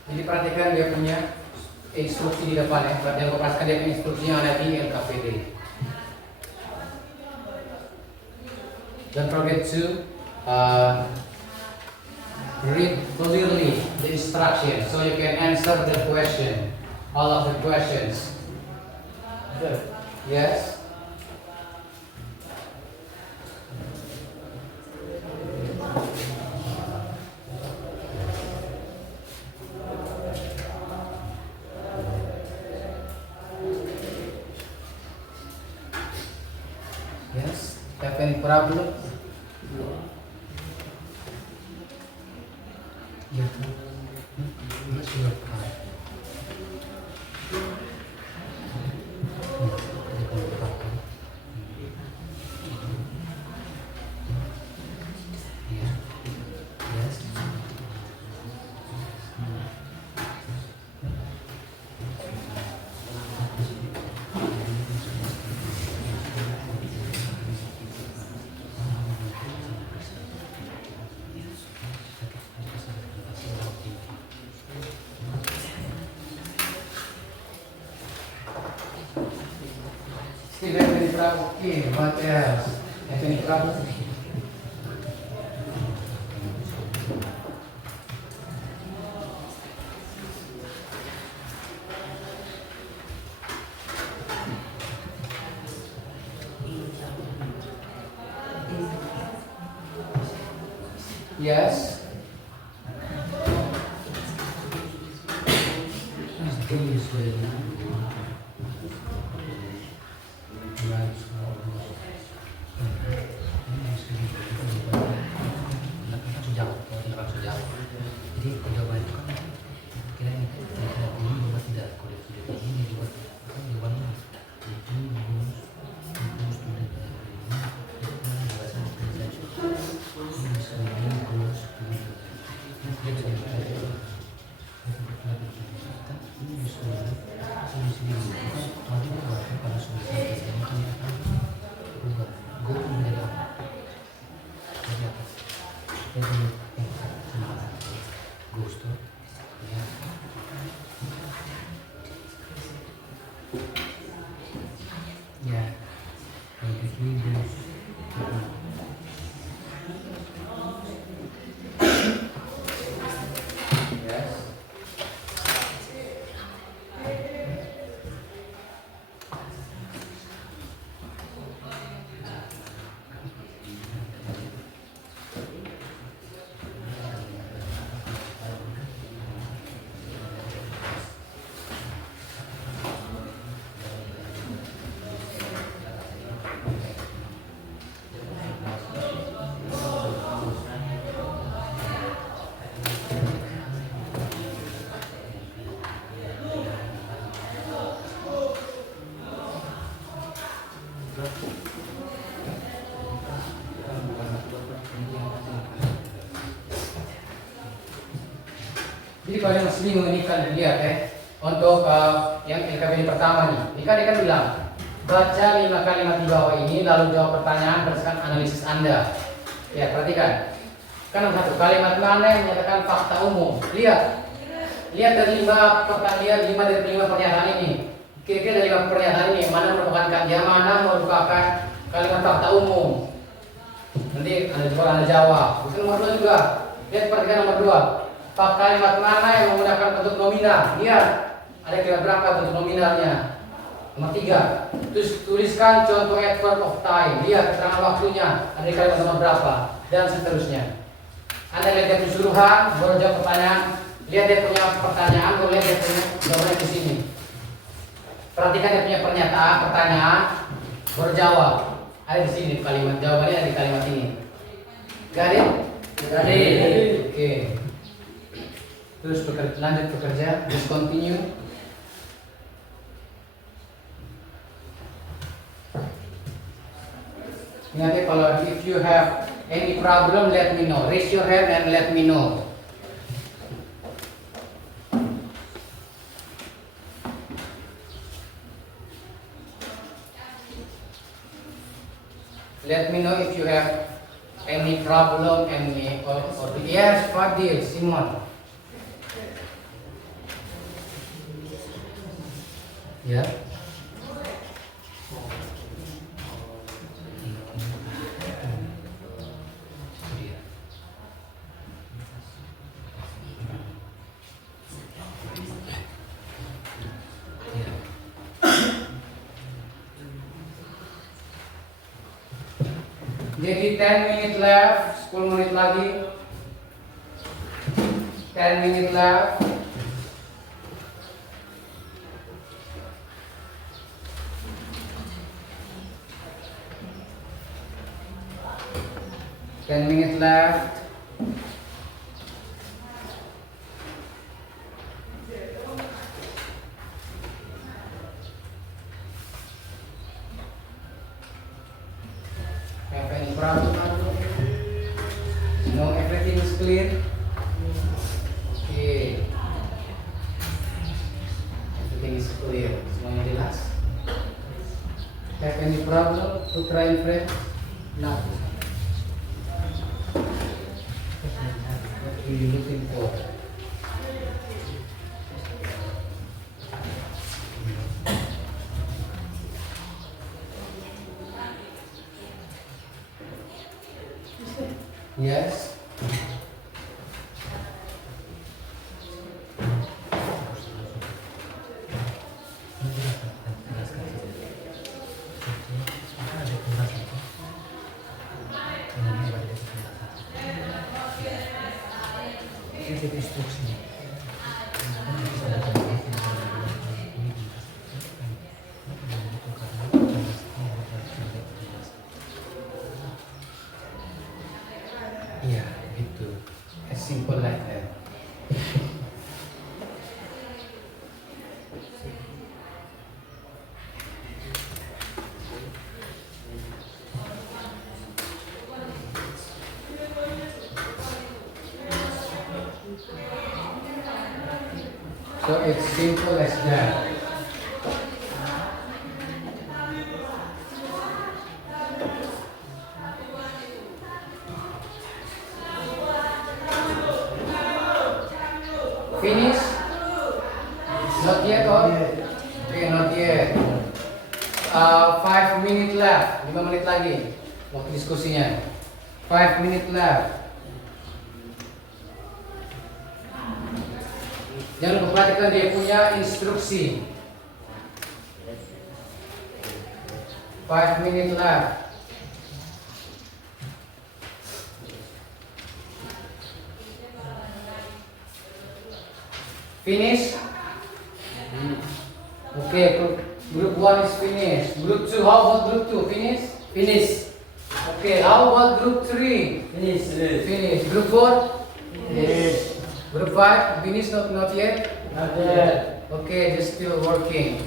Jadi perhatikan dia punya instruksi di depan ya. Perhatikan perhatikan dia punya instruksi yang ada di LKPD. Don't forget to read clearly the instruction so you can answer the question, all of the questions. Good. Yes. any problem? Yeah. What's your problem? Yeah. Yes. Still have any problem? Okay, what else? Have any problem? Yes. Jadi jawaban itu kan kira ini kira ini juga tidak kode sudah ini juga kan jawabannya itu bagus gusto ya. Ya, begitu guys. Jadi kalian masih bingung ini kan lihat untuk yang LKPD pertama nih, ini kan bilang baca 5 kalimat di bawah ini lalu jawab pertanyaan berdasarkan analisis Anda. Ya perhatikan, kan nomor 1 kalimat mana yang menyatakan fakta umum. Lihat dari 5 pernyataan ini. Kira-kira dari 5 pernyataan ini mana mana merupakan kalimat fakta umum. Nanti Anda jawab. Terus nomor 2 juga. Lihat perhatikan nomor 2. Kalimat mana yang menggunakan bentuk nominal? Lihat, ada kalimat berapa bentuk nominalnya? Nomor 3. Terus tuliskan contoh adverb of time. Lihat keterangan waktunya. Ada kalimat nomor berapa? Dan seterusnya. Anda lihat dia keseluruhan, baru jawab pertanyaan. Lihat dia punya pertanyaan, baru lihat dia punya jawabannya di sini. Perhatikan dia punya pernyataan, pertanyaan, baru jawab. Ada di sini kalimat jawabannya ada di kalimat ini. Got it? Oke. Terus lanjut bekerja, just continue. Nanti kalau if you have any problem, let me know. Raise your hand and let me know. Let me know if you have any problem, or yes, Fadil, Simon. Ya. Jadi 10 menit left, 10 menit lagi. 10 menit left. 10 minutes left. Have any problem? No, everything is clear. Okay. Everything is clear. Semuanya jelas. Have any problem to try and friend? No. What are you looking for? Yes. Iya, gitu. As simple like that. So it's simple as that. Finish? Not yet, or? Okay, not yet. 5 minutes left. 5 menit lagi waktu diskusinya. 5 minutes left. Jangan lupa perhatikan dia punya instruksi. 5 minutes left. Finish? Okay, group 1 is finished. Group 2, how about group 2? Finish? Finish. Okay, how about group 3? Finish. Finish. Group 4? Finish. Group 5? Finish? Not yet? Not yet. Okay, just still working.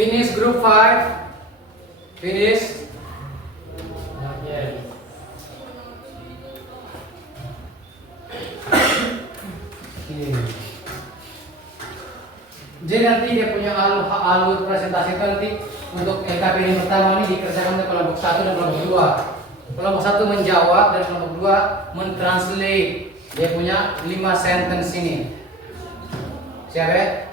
Finish group 5. Finish. Not yet. Okay. Jadi nanti dia punya alur presentasi itu nanti untuk LKP yang pertama ini dikerjakan oleh kelompok 1 dan kelompok 2. Kelompok 1 menjawab dan kelompok 2 mentranslate. Dia punya 5 sentence ini. Siap?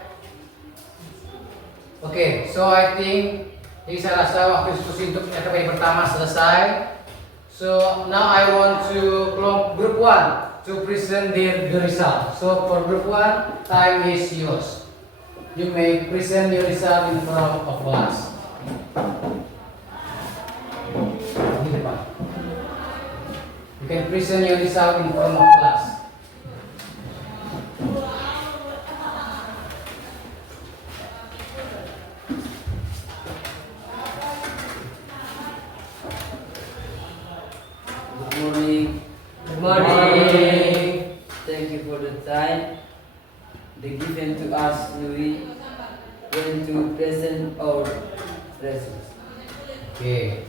Oke, so I think jadi saya rasa waktu diskusi untuk LKP yang pertama selesai. So now I want to group 1 to present the result. So for group 1, time is yours. You may present your result in front of class. Di depan. You can present your result in front of class. Good morning. Good morning. Thank you for the time given to us, Louis, when to present our results. Oke.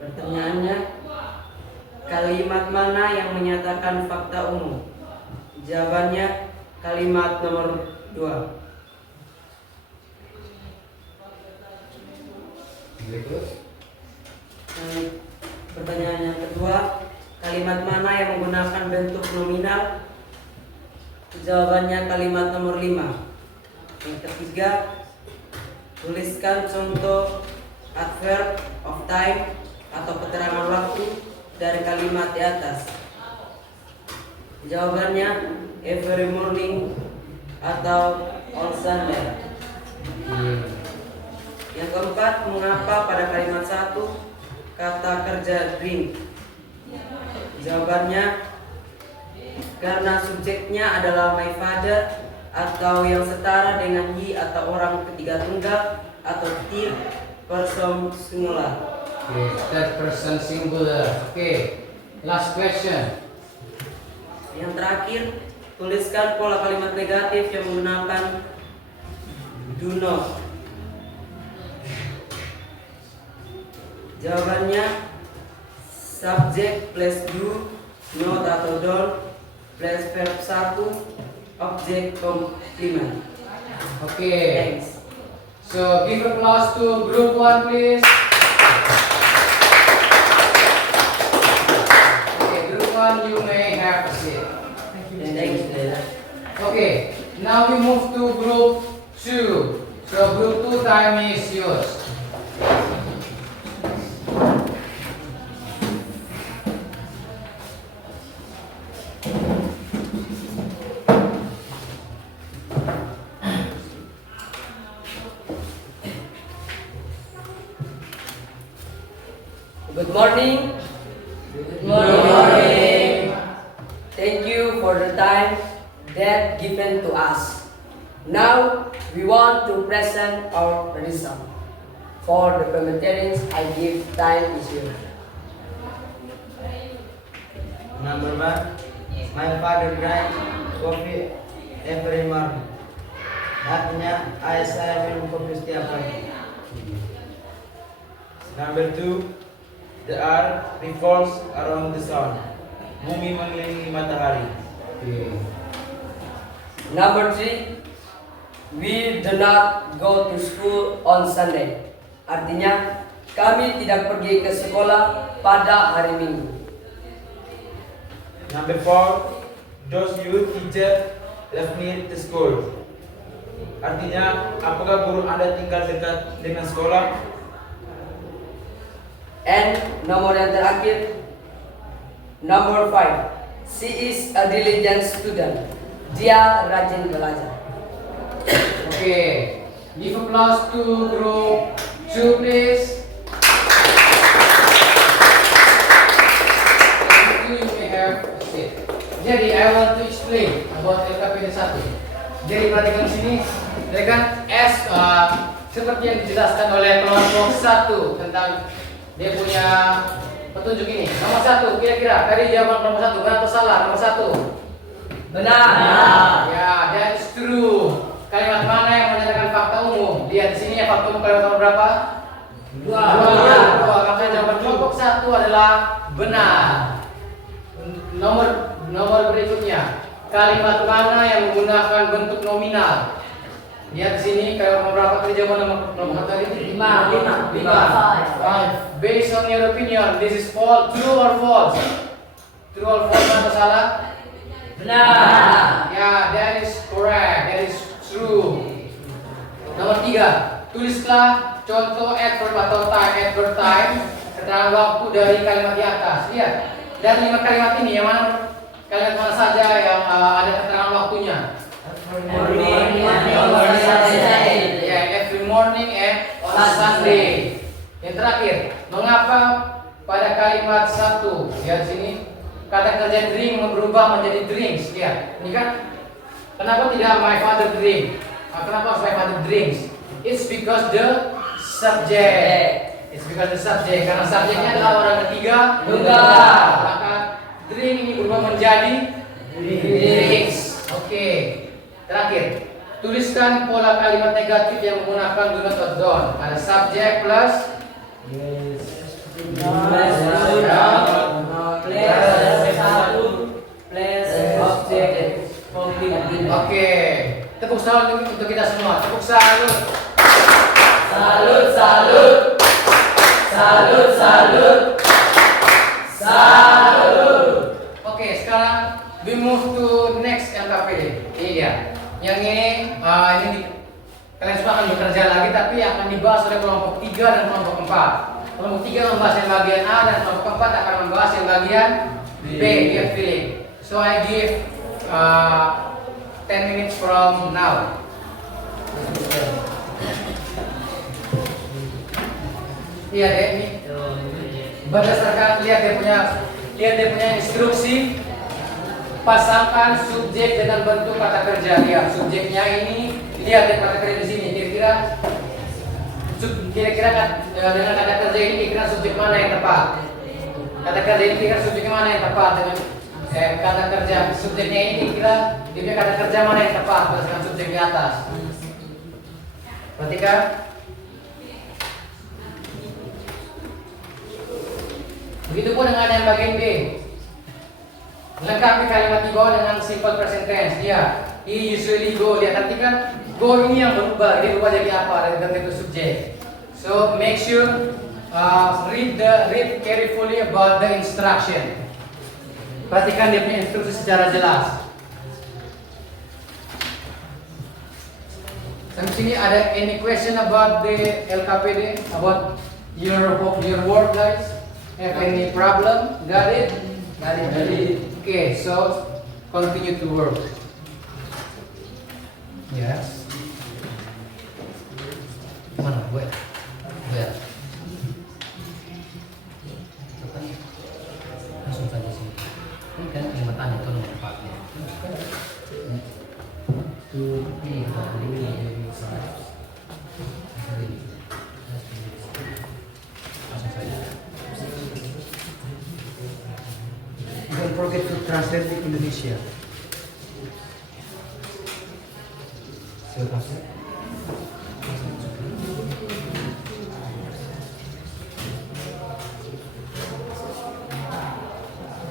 Pertanyaannya, kalimat mana yang menyatakan fakta umum? Jawabannya kalimat nomor 2. Berikut. Pertanyaan yang kedua, kalimat mana yang menggunakan bentuk nominal? Jawabannya kalimat nomor 5. Yang ketiga, tuliskan contoh adverb of time atau keterangan waktu dari kalimat di atas. Jawabannya every morning atau on Sunday. Yang keempat, mengapa pada kalimat 1 kata kerja drink? Jawabannya karena subjeknya adalah my father atau yang setara dengan he atau orang ketiga tunggal atau third person singular. Okay, third person singular. Okay, last question. Yang terakhir, tuliskan pola kalimat negatif yang menggunakan do not. Jawabannya subject plus do, not atau don't, plus verb 1, object complement. Okay. Thanks. So give applause to group 1 please. Okay, group 1 you may have a seat. Thanks, Leila. Okay, now we move to group 2. So group 2 time is yours. Good morning. Good morning. Thank you for the time that given to us. Now we want to present our result. For the commentaries, I give time is yours. Number 1, my father drinks coffee every morning. Artinya, saya minum kopi setiap pagi. Number 2, the earth revolves around the sun. Bumi mengelilingi matahari. Okay. Number 3, we do not go to school on Sunday. Artinya, kami tidak pergi ke sekolah pada hari Minggu. Number 4, does your teacher live near the school? Artinya, apakah guru Anda tinggal dekat dengan sekolah? And nomor yang terakhir, number 5, she is a diligent student. Dia rajin belajar. Okay, give applause to group 2 please. You may have a seat. Jadi I want to explain about LKPD 1. Jadi perhatikan sini, ya kan S seperti yang dijelaskan oleh kelompok 1 tentang dia punya petunjuk ini. Nomor 1, kira-kira tadi jawaban nomor 1 benar atau salah? Nomor 1 Benar. ya, that is true. Kalimat mana yang menyatakan fakta umum? Lihat di sini ya, fakta umum kalimat nomor berapa? 2. Maka jawaban kelompok 1 adalah benar. Nomor berikutnya, kalimat mana yang menggunakan bentuk nominal? Lihat di sini kalimat nomor berapa? Tadi jawaban nomor 1 tadi? 5. Based on your opinion, this is false, true or false? True or false atau salah? Benar. Ya, that is correct. That is true. Nomor 3, tulislah contoh adverb atau adverb time, keterangan waktu dari kalimat di atas. Lihat, dari 5 kalimat ini, yang mana kalimat mana saja yang ada keterangan waktunya? Ya, every morning and on Sunday. Yang terakhir, mengapa pada kalimat 1, lihat sini, kata kerja drink berubah menjadi drinks. Lihat, ini kan, kenapa tidak my father drink? Kenapa harus my father drinks? It's because the subject. It's because the subject. Karena subjeknya adalah orang ketiga tunggal. Maka drink ini berubah menjadi drinks. Oke. Terakhir, tuliskan pola kalimat negatif yang menggunakan do not or don't. Ada subject plus Oke, tepuk salut untuk kita semua. Tepuk salut. Salut, salut. Salut, salut. Oke, sekarang we move to next LKPD. Iya. Yang ini kalian semua akan bekerja lagi, tapi akan dibahas oleh kelompok 3 dan kelompok 4. Kelompok 3 membahas yang bagian A dan kelompok 4 akan membahas yang bagian B, get feeling. So I give 10 minutes from now. Iya deh, ini berdasarkan lihat dia punya instruksi, pasangkan subjek dengan bentuk kata kerja. Lihat subjeknya ini, lihat deh kata kerja di sini. Kira-kira dengan kata kerja ini kira subjek mana yang tepat? Kata kerja ini kira subjek mana yang tepat dengan kata kerja subjeknya ini kira dia kata kerja mana yang tepat berdasarkan subjek di atas. Perhatikan. Begitupun dengan yang bagian B. Lengkapi kalimat di bawah dengan simple present tense. Ya, he usually go. Lihat nanti kan go ini yang berubah. Dia berubah jadi apa? Dari bentuk subjek. So make sure read carefully about the instruction. Perhatikan dia punya instruksi secara jelas. Sampai sini ada any question about the LKPD, about your work, guys? Have any problem? Got it? Got it. Okay, so continue to work. Yes. Mana gue? Langsung saja sih. Ini kan kalimatnya itu nomor 4-nya. Don't forget to translate to Indonesia. Silakan.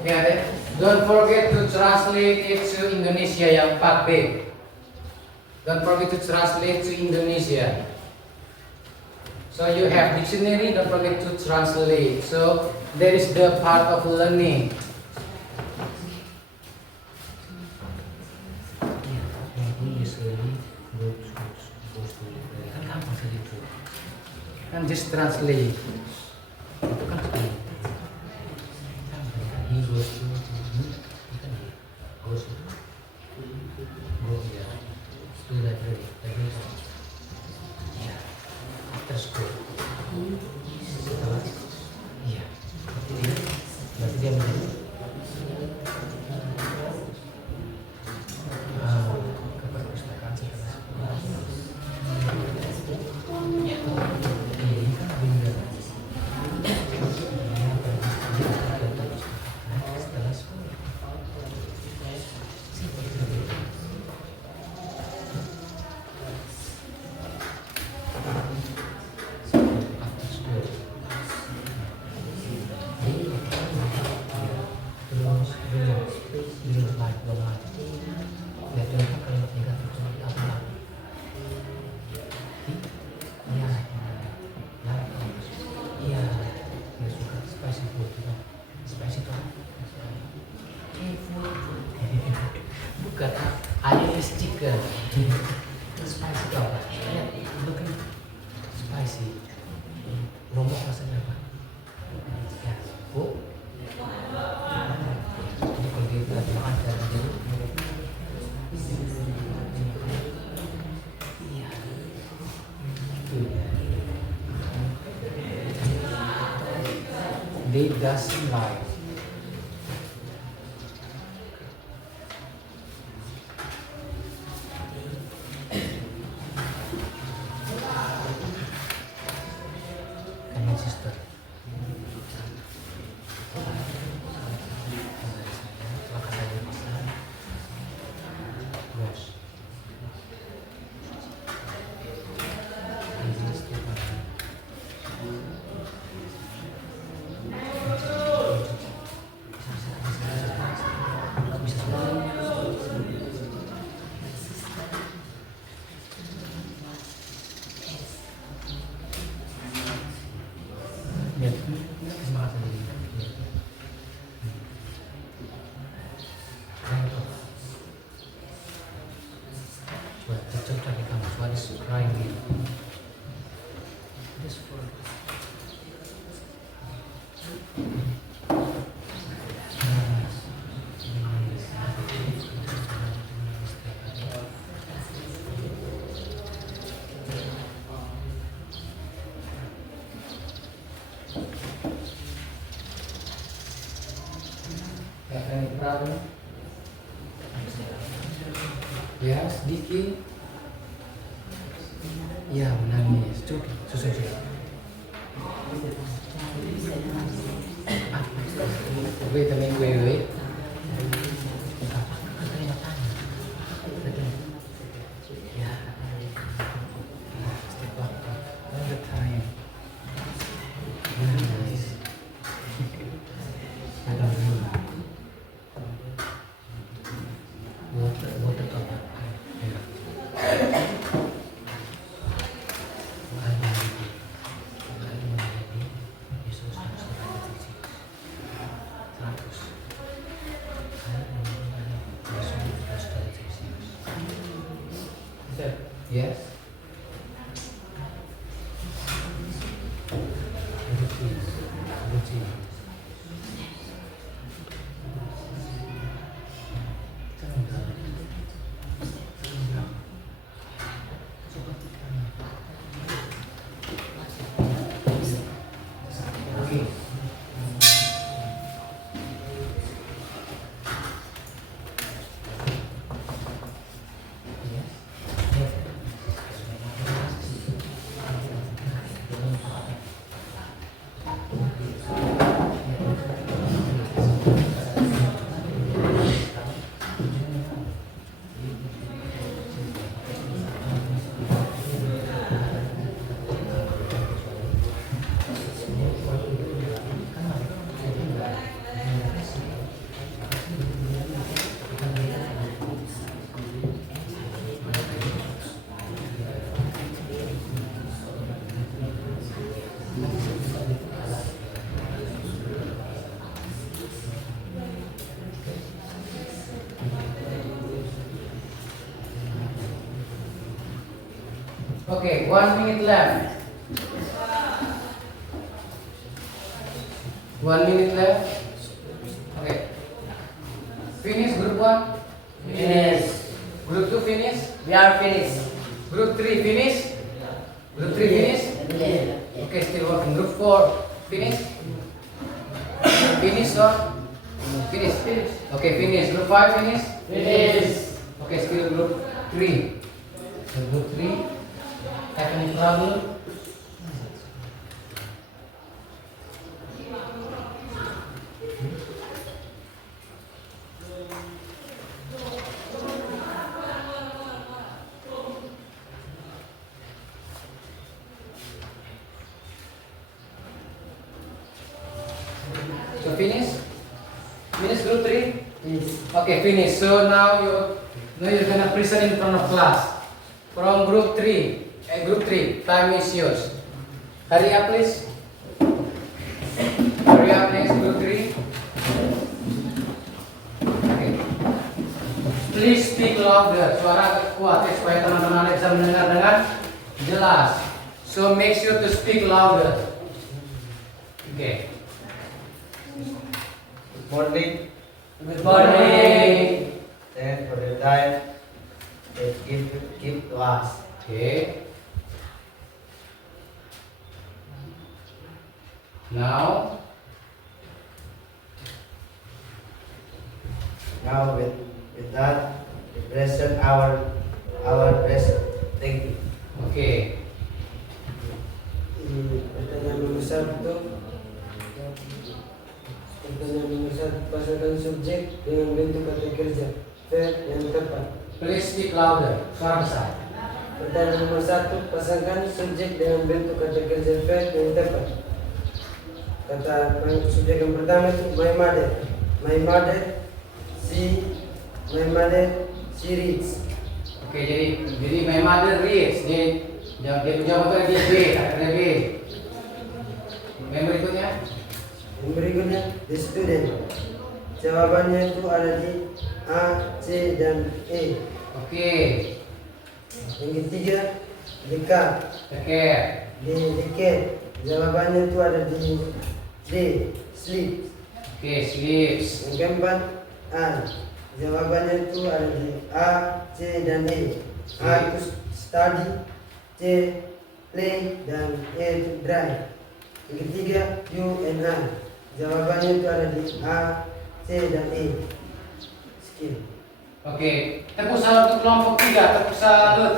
Ya deh. Don't forget to translate it to Indonesia yang 4B. Don't forget to translate to Indonesia. So you have dictionary, don't forget to translate. So there is the part of learning. Kan just translate. Itu kan he goes to to library. Ya, after school. Setelah, iya. Berarti dia menjadi ke perpustakaan setelah sekolah. Ya, ini kan benar. Setelah sekolah. Bukan, I is chicken. Spicy itu apa? Looking spicy. Lombok rasanya apa? Ya, bu. Jadi kalau dia makan dari dia. Iya. They doesn't like. Sister. Ya, sedikit. Ya, menangis. Cukup. Susun. Wait a minute, wait. Ya. Step back. All the time. Nice. Water to apa? Yes. Okay. Okay, 1 minute left. 1 minute left. Okay. Finish group 1. Finish. Group 2 finish. We are finished. Group 3 finish. Group 3 finish. Okay, still working. Group 4 finish. Finish or finish? Finish. Okay, finish. Group 5 finish. Finish. Okay, still group 3. So group 3. Have any trouble? So finish? Finish group 3? Yes. Okay, finish. So now you're gonna present in front of class. From group 3. Group 3, time is yours. Hurry up, please. Hurry up, next group 3. Okay. Please speak louder. Suara agak kuat ya, supaya teman-teman bisa mendengar dengan jelas. So make sure to speak louder. Okay. Good morning. Good morning. Thanks for your time. Let's give to us. Okay. Now, with that, we present our present. Thank you. okay. Pertanyaan nomor 1. Pertanyaan nomor 1. Pasangkan subjek dengan bentuk kata kerja verb yang tepat. Please speak louder. Suara besar. Pertanyaan nomor 1. Pasangkan subjek dengan bentuk kata kerja verb yang tepat. Kata subjek yang pertama itu my mother. My mother she reads. Oke, jadi my mother reads. Dia jawab dia B, akhirnya B. Yang berikutnya, Yang berikutnya the student. Jawabannya itu ada di A, C dan E. oke. Yang ketiga the cat. Oke, The cat. Jawabannya itu ada di D, sleep. oke, sleeps. Yang keempat A. Jawabannya itu ada di A, C dan E. A itu study, C play dan E itu drive. Yang ketiga U and I. Jawabannya itu ada di A, C dan E. skill. Oke, tepuk salut untuk kelompok 3, tepuk salut.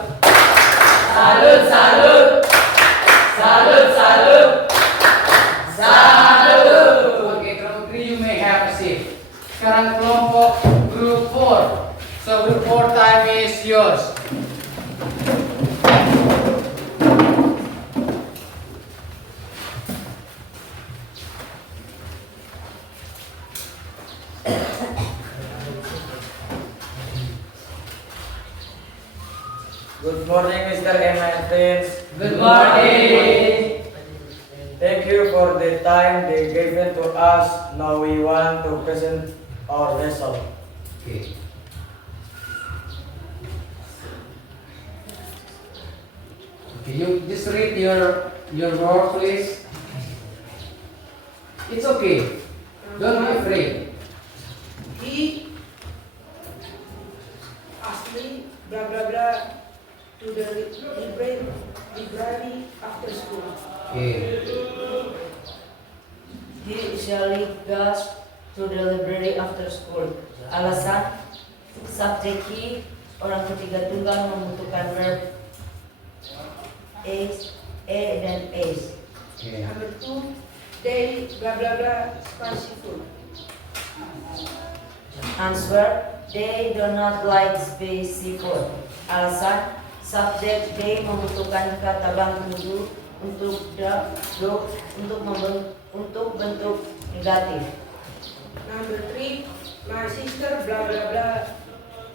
Salut, salut. Salut, salut. Salut. Oke, kelompok 3 you may have a seat. Sekarang kelompok group 4. So group 4 time is yours. Good morning, Mr. and my friends. Good morning. Thank you for the time they given to us. Now we want to present our lesson. Okay. Okay, you just read your work, please. It's okay. Don't be afraid. He asked me blah blah blah to the library after school. Okay. He usually goes to the library after school. Alasan, subjek he, orang ketiga tunggal membutuhkan verb a dan is. Okay. Number 2, they blah blah blah spicy food. Answer, they do not like spicy food. Alasan, subjek they membutuhkan kata bangkudu untuk bentuk negatif. Number 3, my sister blah blah blah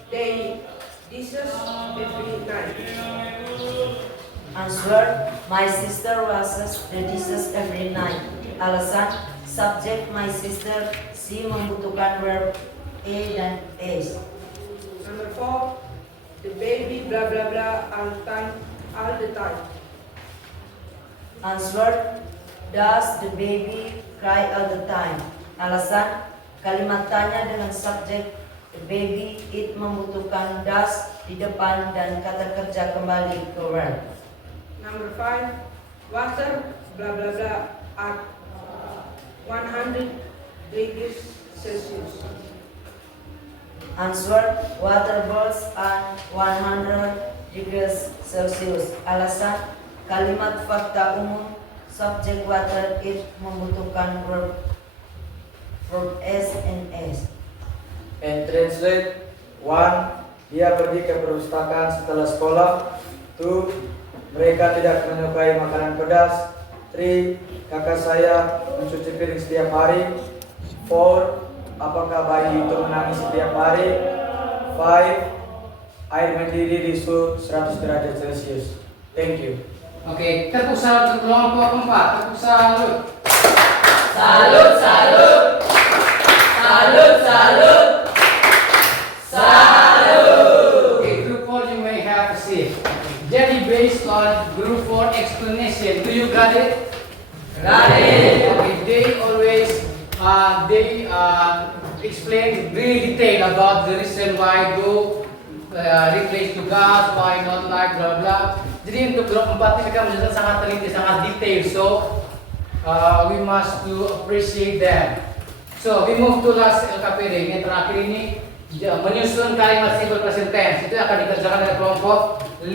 they dishes every night. Answer, my sister washes the dishes every night. Alasan, subjek my sister, she membutuhkan verb a dan is. Number 4, the baby blah blah blah all the time. Answer, does the baby cry all the time? Alasan, kalimat tanya dengan subjek the baby it membutuhkan does di depan dan kata kerja kembali ke verb. Number 5, water blah blah blah at 100 degrees Celsius. Answer, water boils at 100 degrees Celsius. Alasan, kalimat fakta umum subjek water it membutuhkan verb s and s. And translate. 1. Dia pergi ke perpustakaan setelah sekolah. 2. Mereka tidak menyukai makanan pedas. 3. Kakak saya mencuci piring setiap hari. 4. Apakah bayi itu menangis setiap hari? 5. Air mendidih di suhu 100 derajat Celcius. Thank you. Oke, tepuk salut untuk kelompok 4. Tepuk salut. Salut, salut. Salut, salut. Salut. Okay, group 4 you may have a seat. Jadi based on group 4 explanation, do you got it? Got it. Okay, they always explain really detail about the reason why go replace to gas, why not like blah blah. Jadi untuk grup 4 ini mereka menjelaskan sangat teliti, sangat detail. So we must to appreciate them. So we move to last LKPD. Yang terakhir ini menyusun kalimat simple present tense. Itu akan dikerjakan oleh kelompok 5.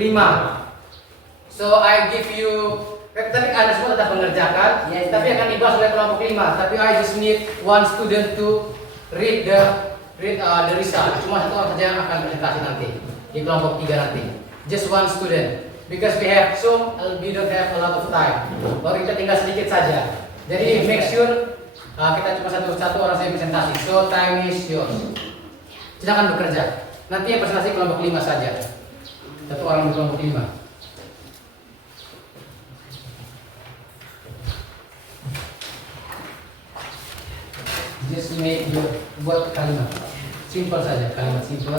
So I give you, tapi Anda semua tetap mengerjakan, tapi akan dibahas oleh kelompok 5. Tapi I just need one student to read the result. Cuma satu orang saja yang akan presentasi nanti di kelompok 3 nanti. Just one student. Because we don't have a lot of time. Baru kita tinggal sedikit saja. Jadi make sure kita cuma satu orang saja presentasi. So time is yours. Silakan bekerja. Nanti yang presentasi kelompok 5 saja. Satu orang di kelompok 5. Just buat kalimat simple saja, kalimat simple.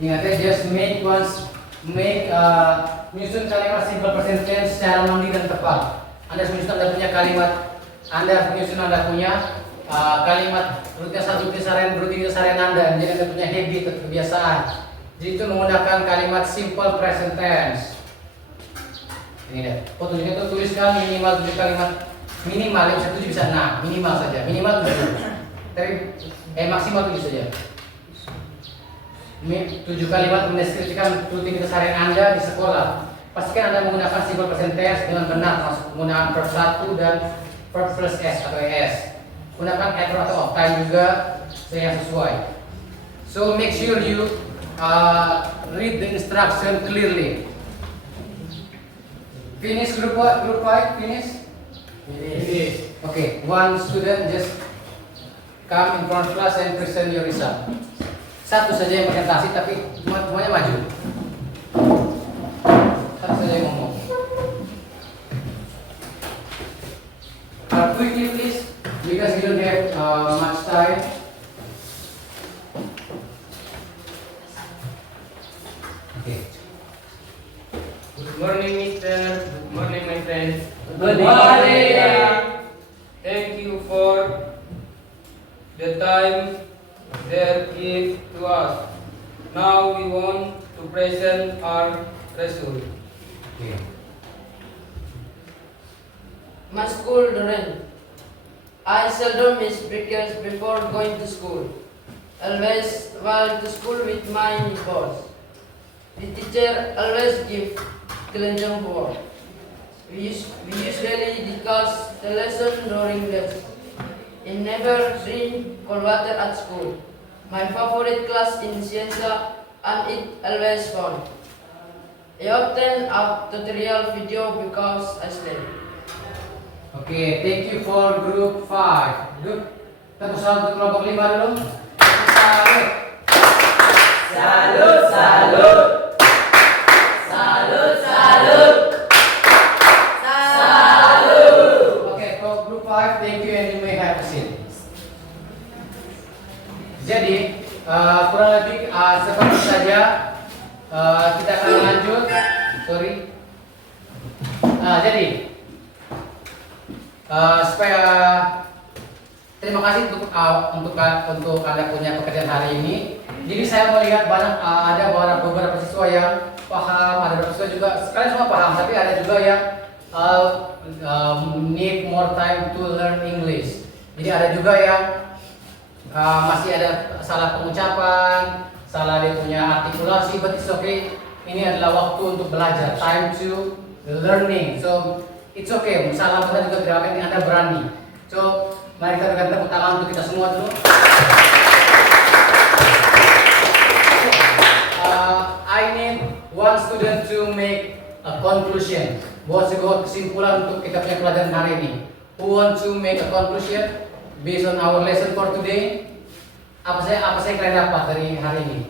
Ingat ya, just menyusun kalimat simple present tense secara mandiri dan tepat. Anda menyusun Anda punya kalimat, Anda punya kalimat rutinitas harian Anda. Jadi Anda punya habit atau kebiasaan. Jadi itu menggunakan kalimat simple present tense. Ini deh. Petunjuknya itu tuliskan minimal 7 kalimat. Minimal yang bisa 7 bisa 6, minimal saja. Minimal 7. Tapi maksimal 7 saja. 7 kalimat mendeskripsikan rutinitas harian Anda di sekolah. Pastikan Anda menggunakan simple present tense dengan benar, termasuk menggunakan verb 1 dan verb plus s atau es. Gunakan at atau of time juga yang sesuai. So make sure you read the instruction clearly. Finish group 5, finish? Finish. Okay, one student just come in front of class and present your result. Satu saja yang presentasi tapi semuanya maju. Satu saja yang ngomong. Quickly please, because we don't have much time. Okay. Good morning, Mister. Good morning, my friends. Good morning. Thank you for the time they give to us. Now we want to present our result. Okay. My school during. I seldom miss breakers before going to school. Always while to school with my boss. The teacher always give challenging work. We usually discuss the lesson during lesson. I never drink cold water at school. My favorite class in Ciencia and it always fun. I often have tutorial video because I study. Okay, thank you for group 5. Group tepuk salut untuk kelompok 5 dulu. Salut. Salut, salut. Salut, salut. Salut. Okay, for group 5, thank you and you may have a seat. Jadi, kurang lebih seperti saja kita akan lanjut. Sorry. Jadi, supaya terima kasih untuk Anda punya pekerjaan hari ini. Jadi saya melihat ada beberapa siswa yang paham, ada beberapa siswa juga sekalian semua paham, tapi ada juga yang need more time to learn English. Jadi ada juga yang masih ada salah pengucapan, salah dia punya artikulasi, but it's okay. Ini adalah waktu untuk belajar, time to learning. So it's okay, salah benar juga tidak apa ini Anda berani. So mari kita berikan tepuk tangan untuk kita semua dulu. I need one student to make a conclusion. Buat sebuah kesimpulan untuk kita punya pelajaran hari ini. Who want to make a conclusion based on our lesson for today? Apa saya kalian dapat dari hari ini?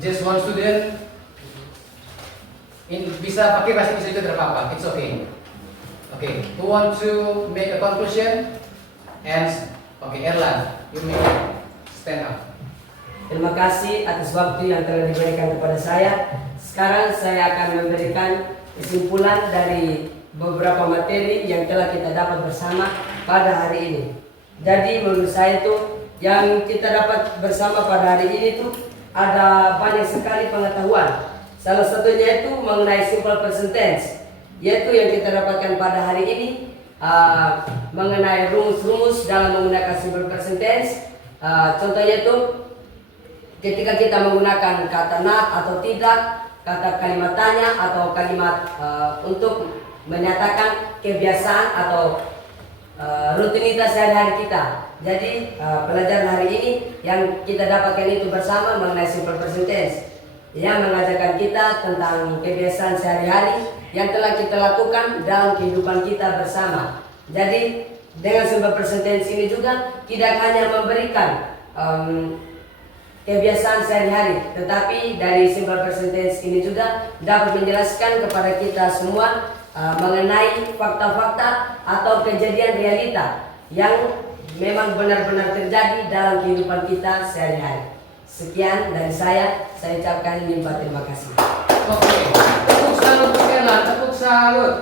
Just one student. Bisa pakai bahasa Inggris juga tidak apa-apa. It's okay. Okay. Who want to make a conclusion? And okay, Erlan, you may stand up. Terima kasih atas waktu yang telah diberikan kepada saya. Sekarang saya akan memberikan kesimpulan dari beberapa materi yang telah kita dapat bersama pada hari ini. Jadi menurut saya itu yang kita dapat bersama pada hari ini itu ada banyak sekali pengetahuan. Salah satunya itu mengenai simple present tense, yaitu yang kita dapatkan pada hari ini mengenai rumus-rumus dalam menggunakan simple present tense. Contohnya itu ketika kita menggunakan kata not atau tidak, kata kalimat tanya atau kalimat untuk menyatakan kebiasaan atau rutinitas sehari-hari kita. Jadi pelajaran hari ini yang kita dapatkan itu bersama mengenai simple present tense, yang mengajarkan kita tentang kebiasaan sehari-hari yang telah kita lakukan dalam kehidupan kita bersama. Jadi dengan simple present tense ini juga tidak hanya memberikan kebiasaan sehari-hari, tetapi dari simple present tense ini juga dapat menjelaskan kepada kita semua mengenai fakta-fakta atau kejadian realita yang memang benar-benar terjadi dalam kehidupan kita sehari-hari. Sekian dari saya ucapkan limpah terima kasih. Oke, tepuk salut untuk Erlan, tepuk salut.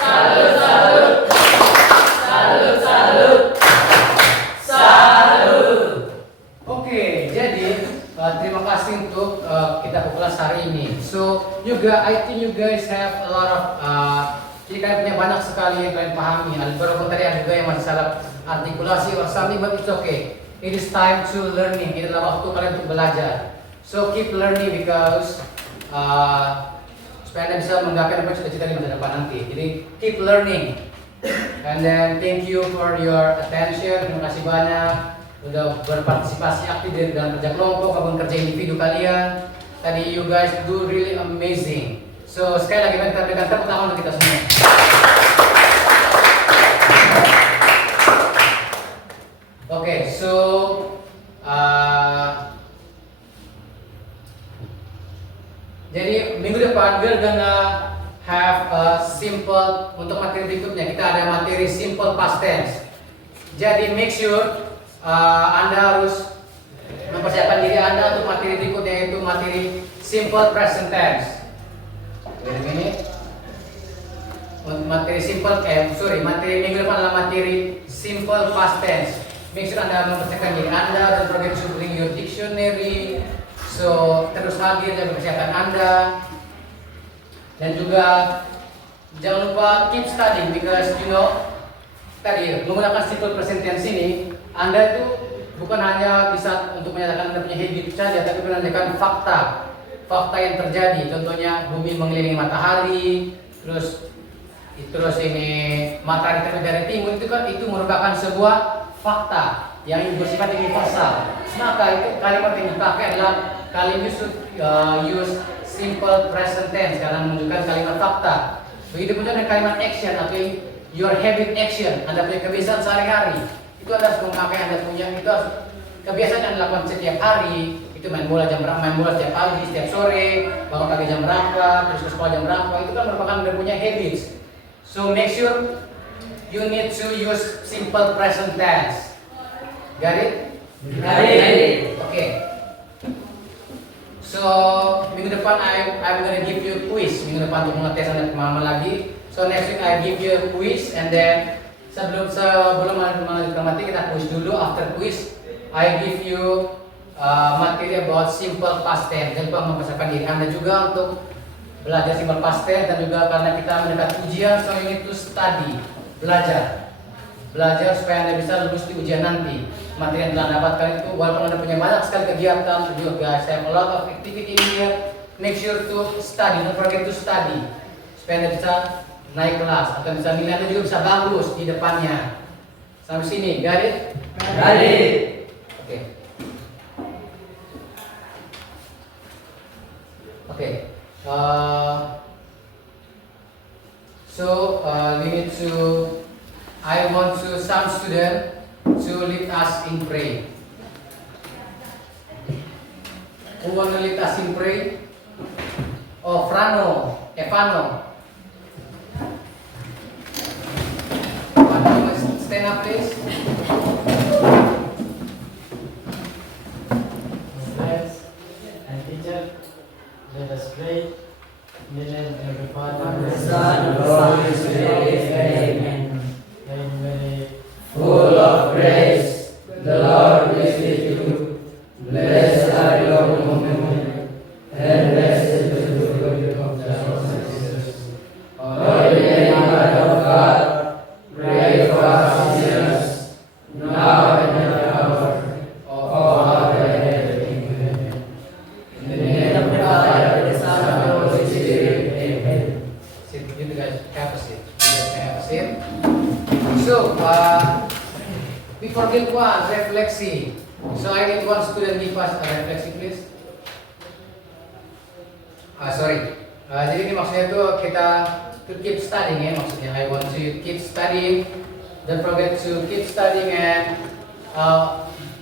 Salut, salut. Salut, salut. Salut. Oke, jadi terima kasih untuk kita ke kelas hari ini. So, I think you guys have a lot of jadi kalian punya banyak sekali yang kalian pahami. Walaupun tadi ada juga yang masih salah artikulasi or something, but it's okay. It is time to learning. Ini adalah waktu kalian untuk belajar. So keep learning because supaya Anda bisa menggapai apa yang cita-cita di masa depan nanti. Jadi keep learning. And then thank you for your attention. Terima kasih banyak udah berpartisipasi aktif dalam kerja kelompok maupun kerja individu kalian. Tadi you guys do really amazing. So sekali lagi kita berikan tepuk tangan untuk kita semua. Okay, so jadi minggu depan we're gonna have a simple untuk materi berikutnya kita ada materi simple past tense. Jadi make sure Anda harus mempersiapkan diri Anda untuk materi berikutnya yaitu materi simple present tense. Wait a minute. Materi minggu depan adalah materi simple past tense. Make sure Anda mempersiapkan diri Anda dan forget to bring your dictionary. So terus hadir dan mempersiapkan Anda. Dan juga jangan lupa keep studying because you know tadi menggunakan simple present tense ini Anda itu bukan hanya bisa untuk menyatakan Anda punya habit saja, tapi menanyakan fakta yang terjadi. Contohnya bumi mengelilingi matahari, terus ini matahari terbit dari timur, itu kan itu merupakan sebuah fakta yang bersifat universal. Maka itu kalimat yang dipakai adalah kalimat use simple present tense karena menunjukkan kalimat fakta. Begitu pun dengan kalimat action atau your habit action, Anda punya kebiasaan sehari-hari. Itu Anda harus memakai, Anda punya itu harus kebiasaan yang dilakukan setiap hari. Itu main bola setiap pagi, setiap sore, bangun pagi jam berapa, terus ke sekolah jam berapa, itu kan merupakan Anda punya habits. So make sure you need to use simple present tense. Got it? Got it. Okay. So minggu depan I'm gonna give you a quiz. Minggu depan untuk mengetes Anda pemahaman lagi. So next week I give you a quiz and then sebelum melanjutkan materi kita quiz dulu. After quiz I give you materi about simple past tense. Jangan lupa mempersiapkan diri Anda juga untuk belajar simple past tense dan juga karena kita mendekat ujian, so you need to study, belajar supaya Anda bisa lulus di ujian nanti. Materi yang telah dapatkan itu walaupun Anda punya banyak sekali kegiatan, juga guys have a lot of activity in here. Make sure to study, don't forget to study supaya Anda bisa naik kelas atau bisa nilai Anda juga bisa bagus di depannya. Sampai sini, got it? Got it. Okay. We need to. I want some student to lead us in pray. Who want to lead us in pray? Oh, Evano. Stand up, please. Friends and teacher, let us pray. In the name of the Father, The Son, and the Holy Spirit. Amen. Full of grace, the Lord is with you. Blessed are you among women, and blessed is the fruit of your womb, Jesus. Holy Mother of God, pray for us sinners, now and at the hour of our death. Amen. In the name of the Father, the Son, and the Holy Spirit. Amen. Sit, you guys have a seat. So, we forget one, refleksi. So I need one student give us a refleksi, please. Jadi ini maksudnya tuh kita to keep studying ya maksudnya. I want to keep studying. Don't forget to keep studying and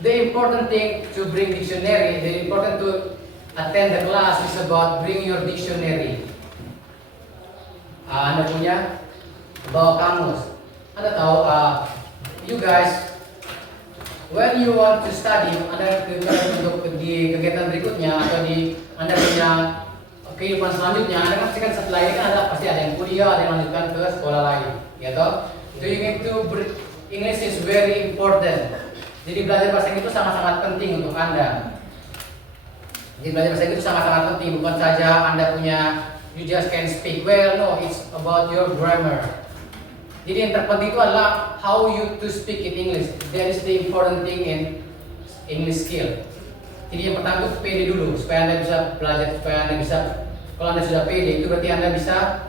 the important thing to bring dictionary. The important to attend the class is about bring your dictionary. Anda punya bawa kamus. Anda tahu, you guys, when you want to study, Anda untuk di kegiatan berikutnya atau di Anda punya kehidupan selanjutnya, Anda kan pastikan setelah ini kan pasti ada yang kuliah, ada yang lanjutkan ke sekolah lain, ya toh? So you need to English is very important. Jadi belajar bahasa Inggris itu sangat-sangat penting untuk Anda. Jadi belajar bahasa Inggris itu sangat-sangat penting, bukan saja Anda punya you just can speak well, no, it's about your grammar. Jadi yang terpenting itu adalah how you to speak in English. That is the important thing in English skill. Jadi yang pertama itu pede dulu, supaya Anda bisa belajar, supaya Anda bisa, kalau Anda sudah pede itu berarti Anda bisa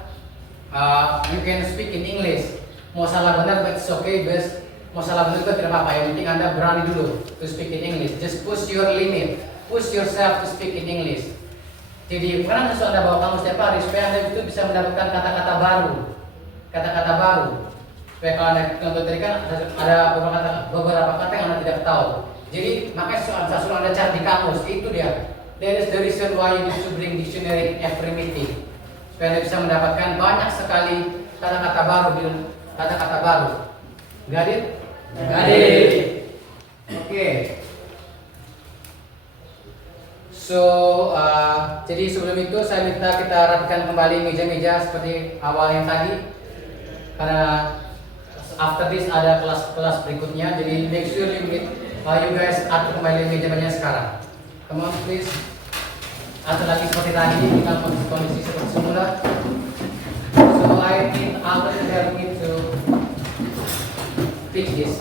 you can speak in English. Mau salah benar but it's okay, best. Mau salah benar itu tidak apa-apa, yang penting Anda berani dulu to speak in English. Just push your limit, push yourself to speak in English. Jadi karena sesuatu Anda bawa kamu setiap hari supaya Anda itu bisa mendapatkan kata-kata baru, kata-kata baru. Supaya kalau Anda contoh tadi kan ada beberapa kata yang Anda tidak tahu. Jadi makanya saya suruh Anda cari di kamus, itu dia. That is the reason why you need to bring dictionary every meeting. Supaya Anda bisa mendapatkan banyak sekali kata-kata baru, kata-kata baru. Got it? Got it. Oke. So, jadi sebelum itu saya minta kita rapikan kembali meja-meja seperti awal yang tadi. Karena after this ada kelas-kelas berikutnya. Jadi make sure you guys atur kembali meja-meja sekarang. Come on please. Atur lagi seperti tadi dengan kondisi seperti semula. So I think Albert will help me to fix this.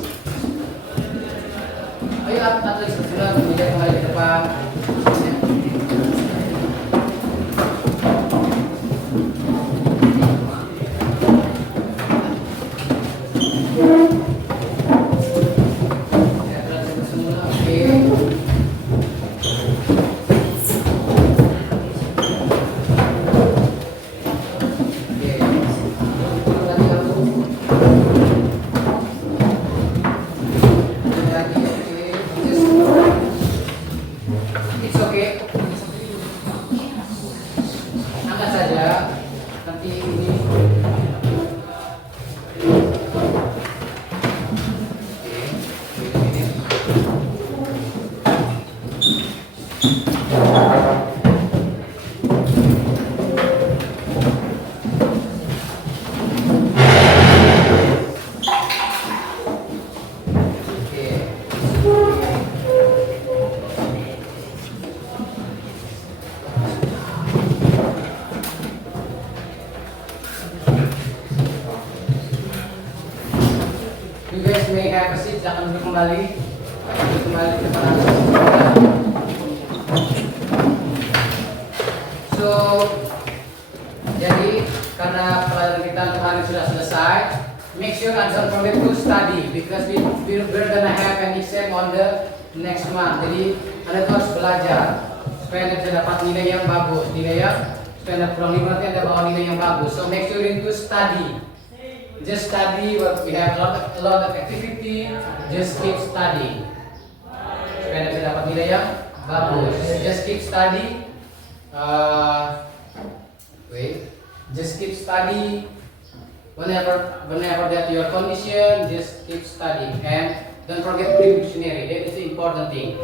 Ayo atur lagi seperti semula, meja kembali ke depan. It's okay. Angkat saja. Nanti ini. You guys may have a seat, jangan duduk kembali. Duduk kembali ke depan. So, jadi karena pelajaran kita kemarin sudah selesai, make sure and don't forget to study because we're gonna have an exam on the next month. Jadi Anda harus belajar supaya Anda bisa dapat nilai yang bagus, supaya Anda pulang libur nanti Anda bawa nilai yang bagus. So make sure you to study. Just study. We have a lot of activity. Just keep studying. Supaya Anda bisa dapat nilai yang bagus. Just keep study. Just keep study. Whenever that your condition, just keep studying and don't forget to read dictionary. That is the important thing.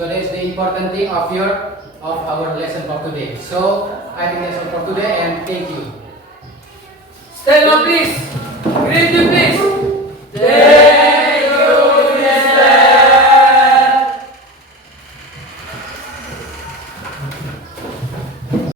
So that is the important thing of our lesson for today. So I think that's all for today and thank you. Stand up, please. Greet you, please.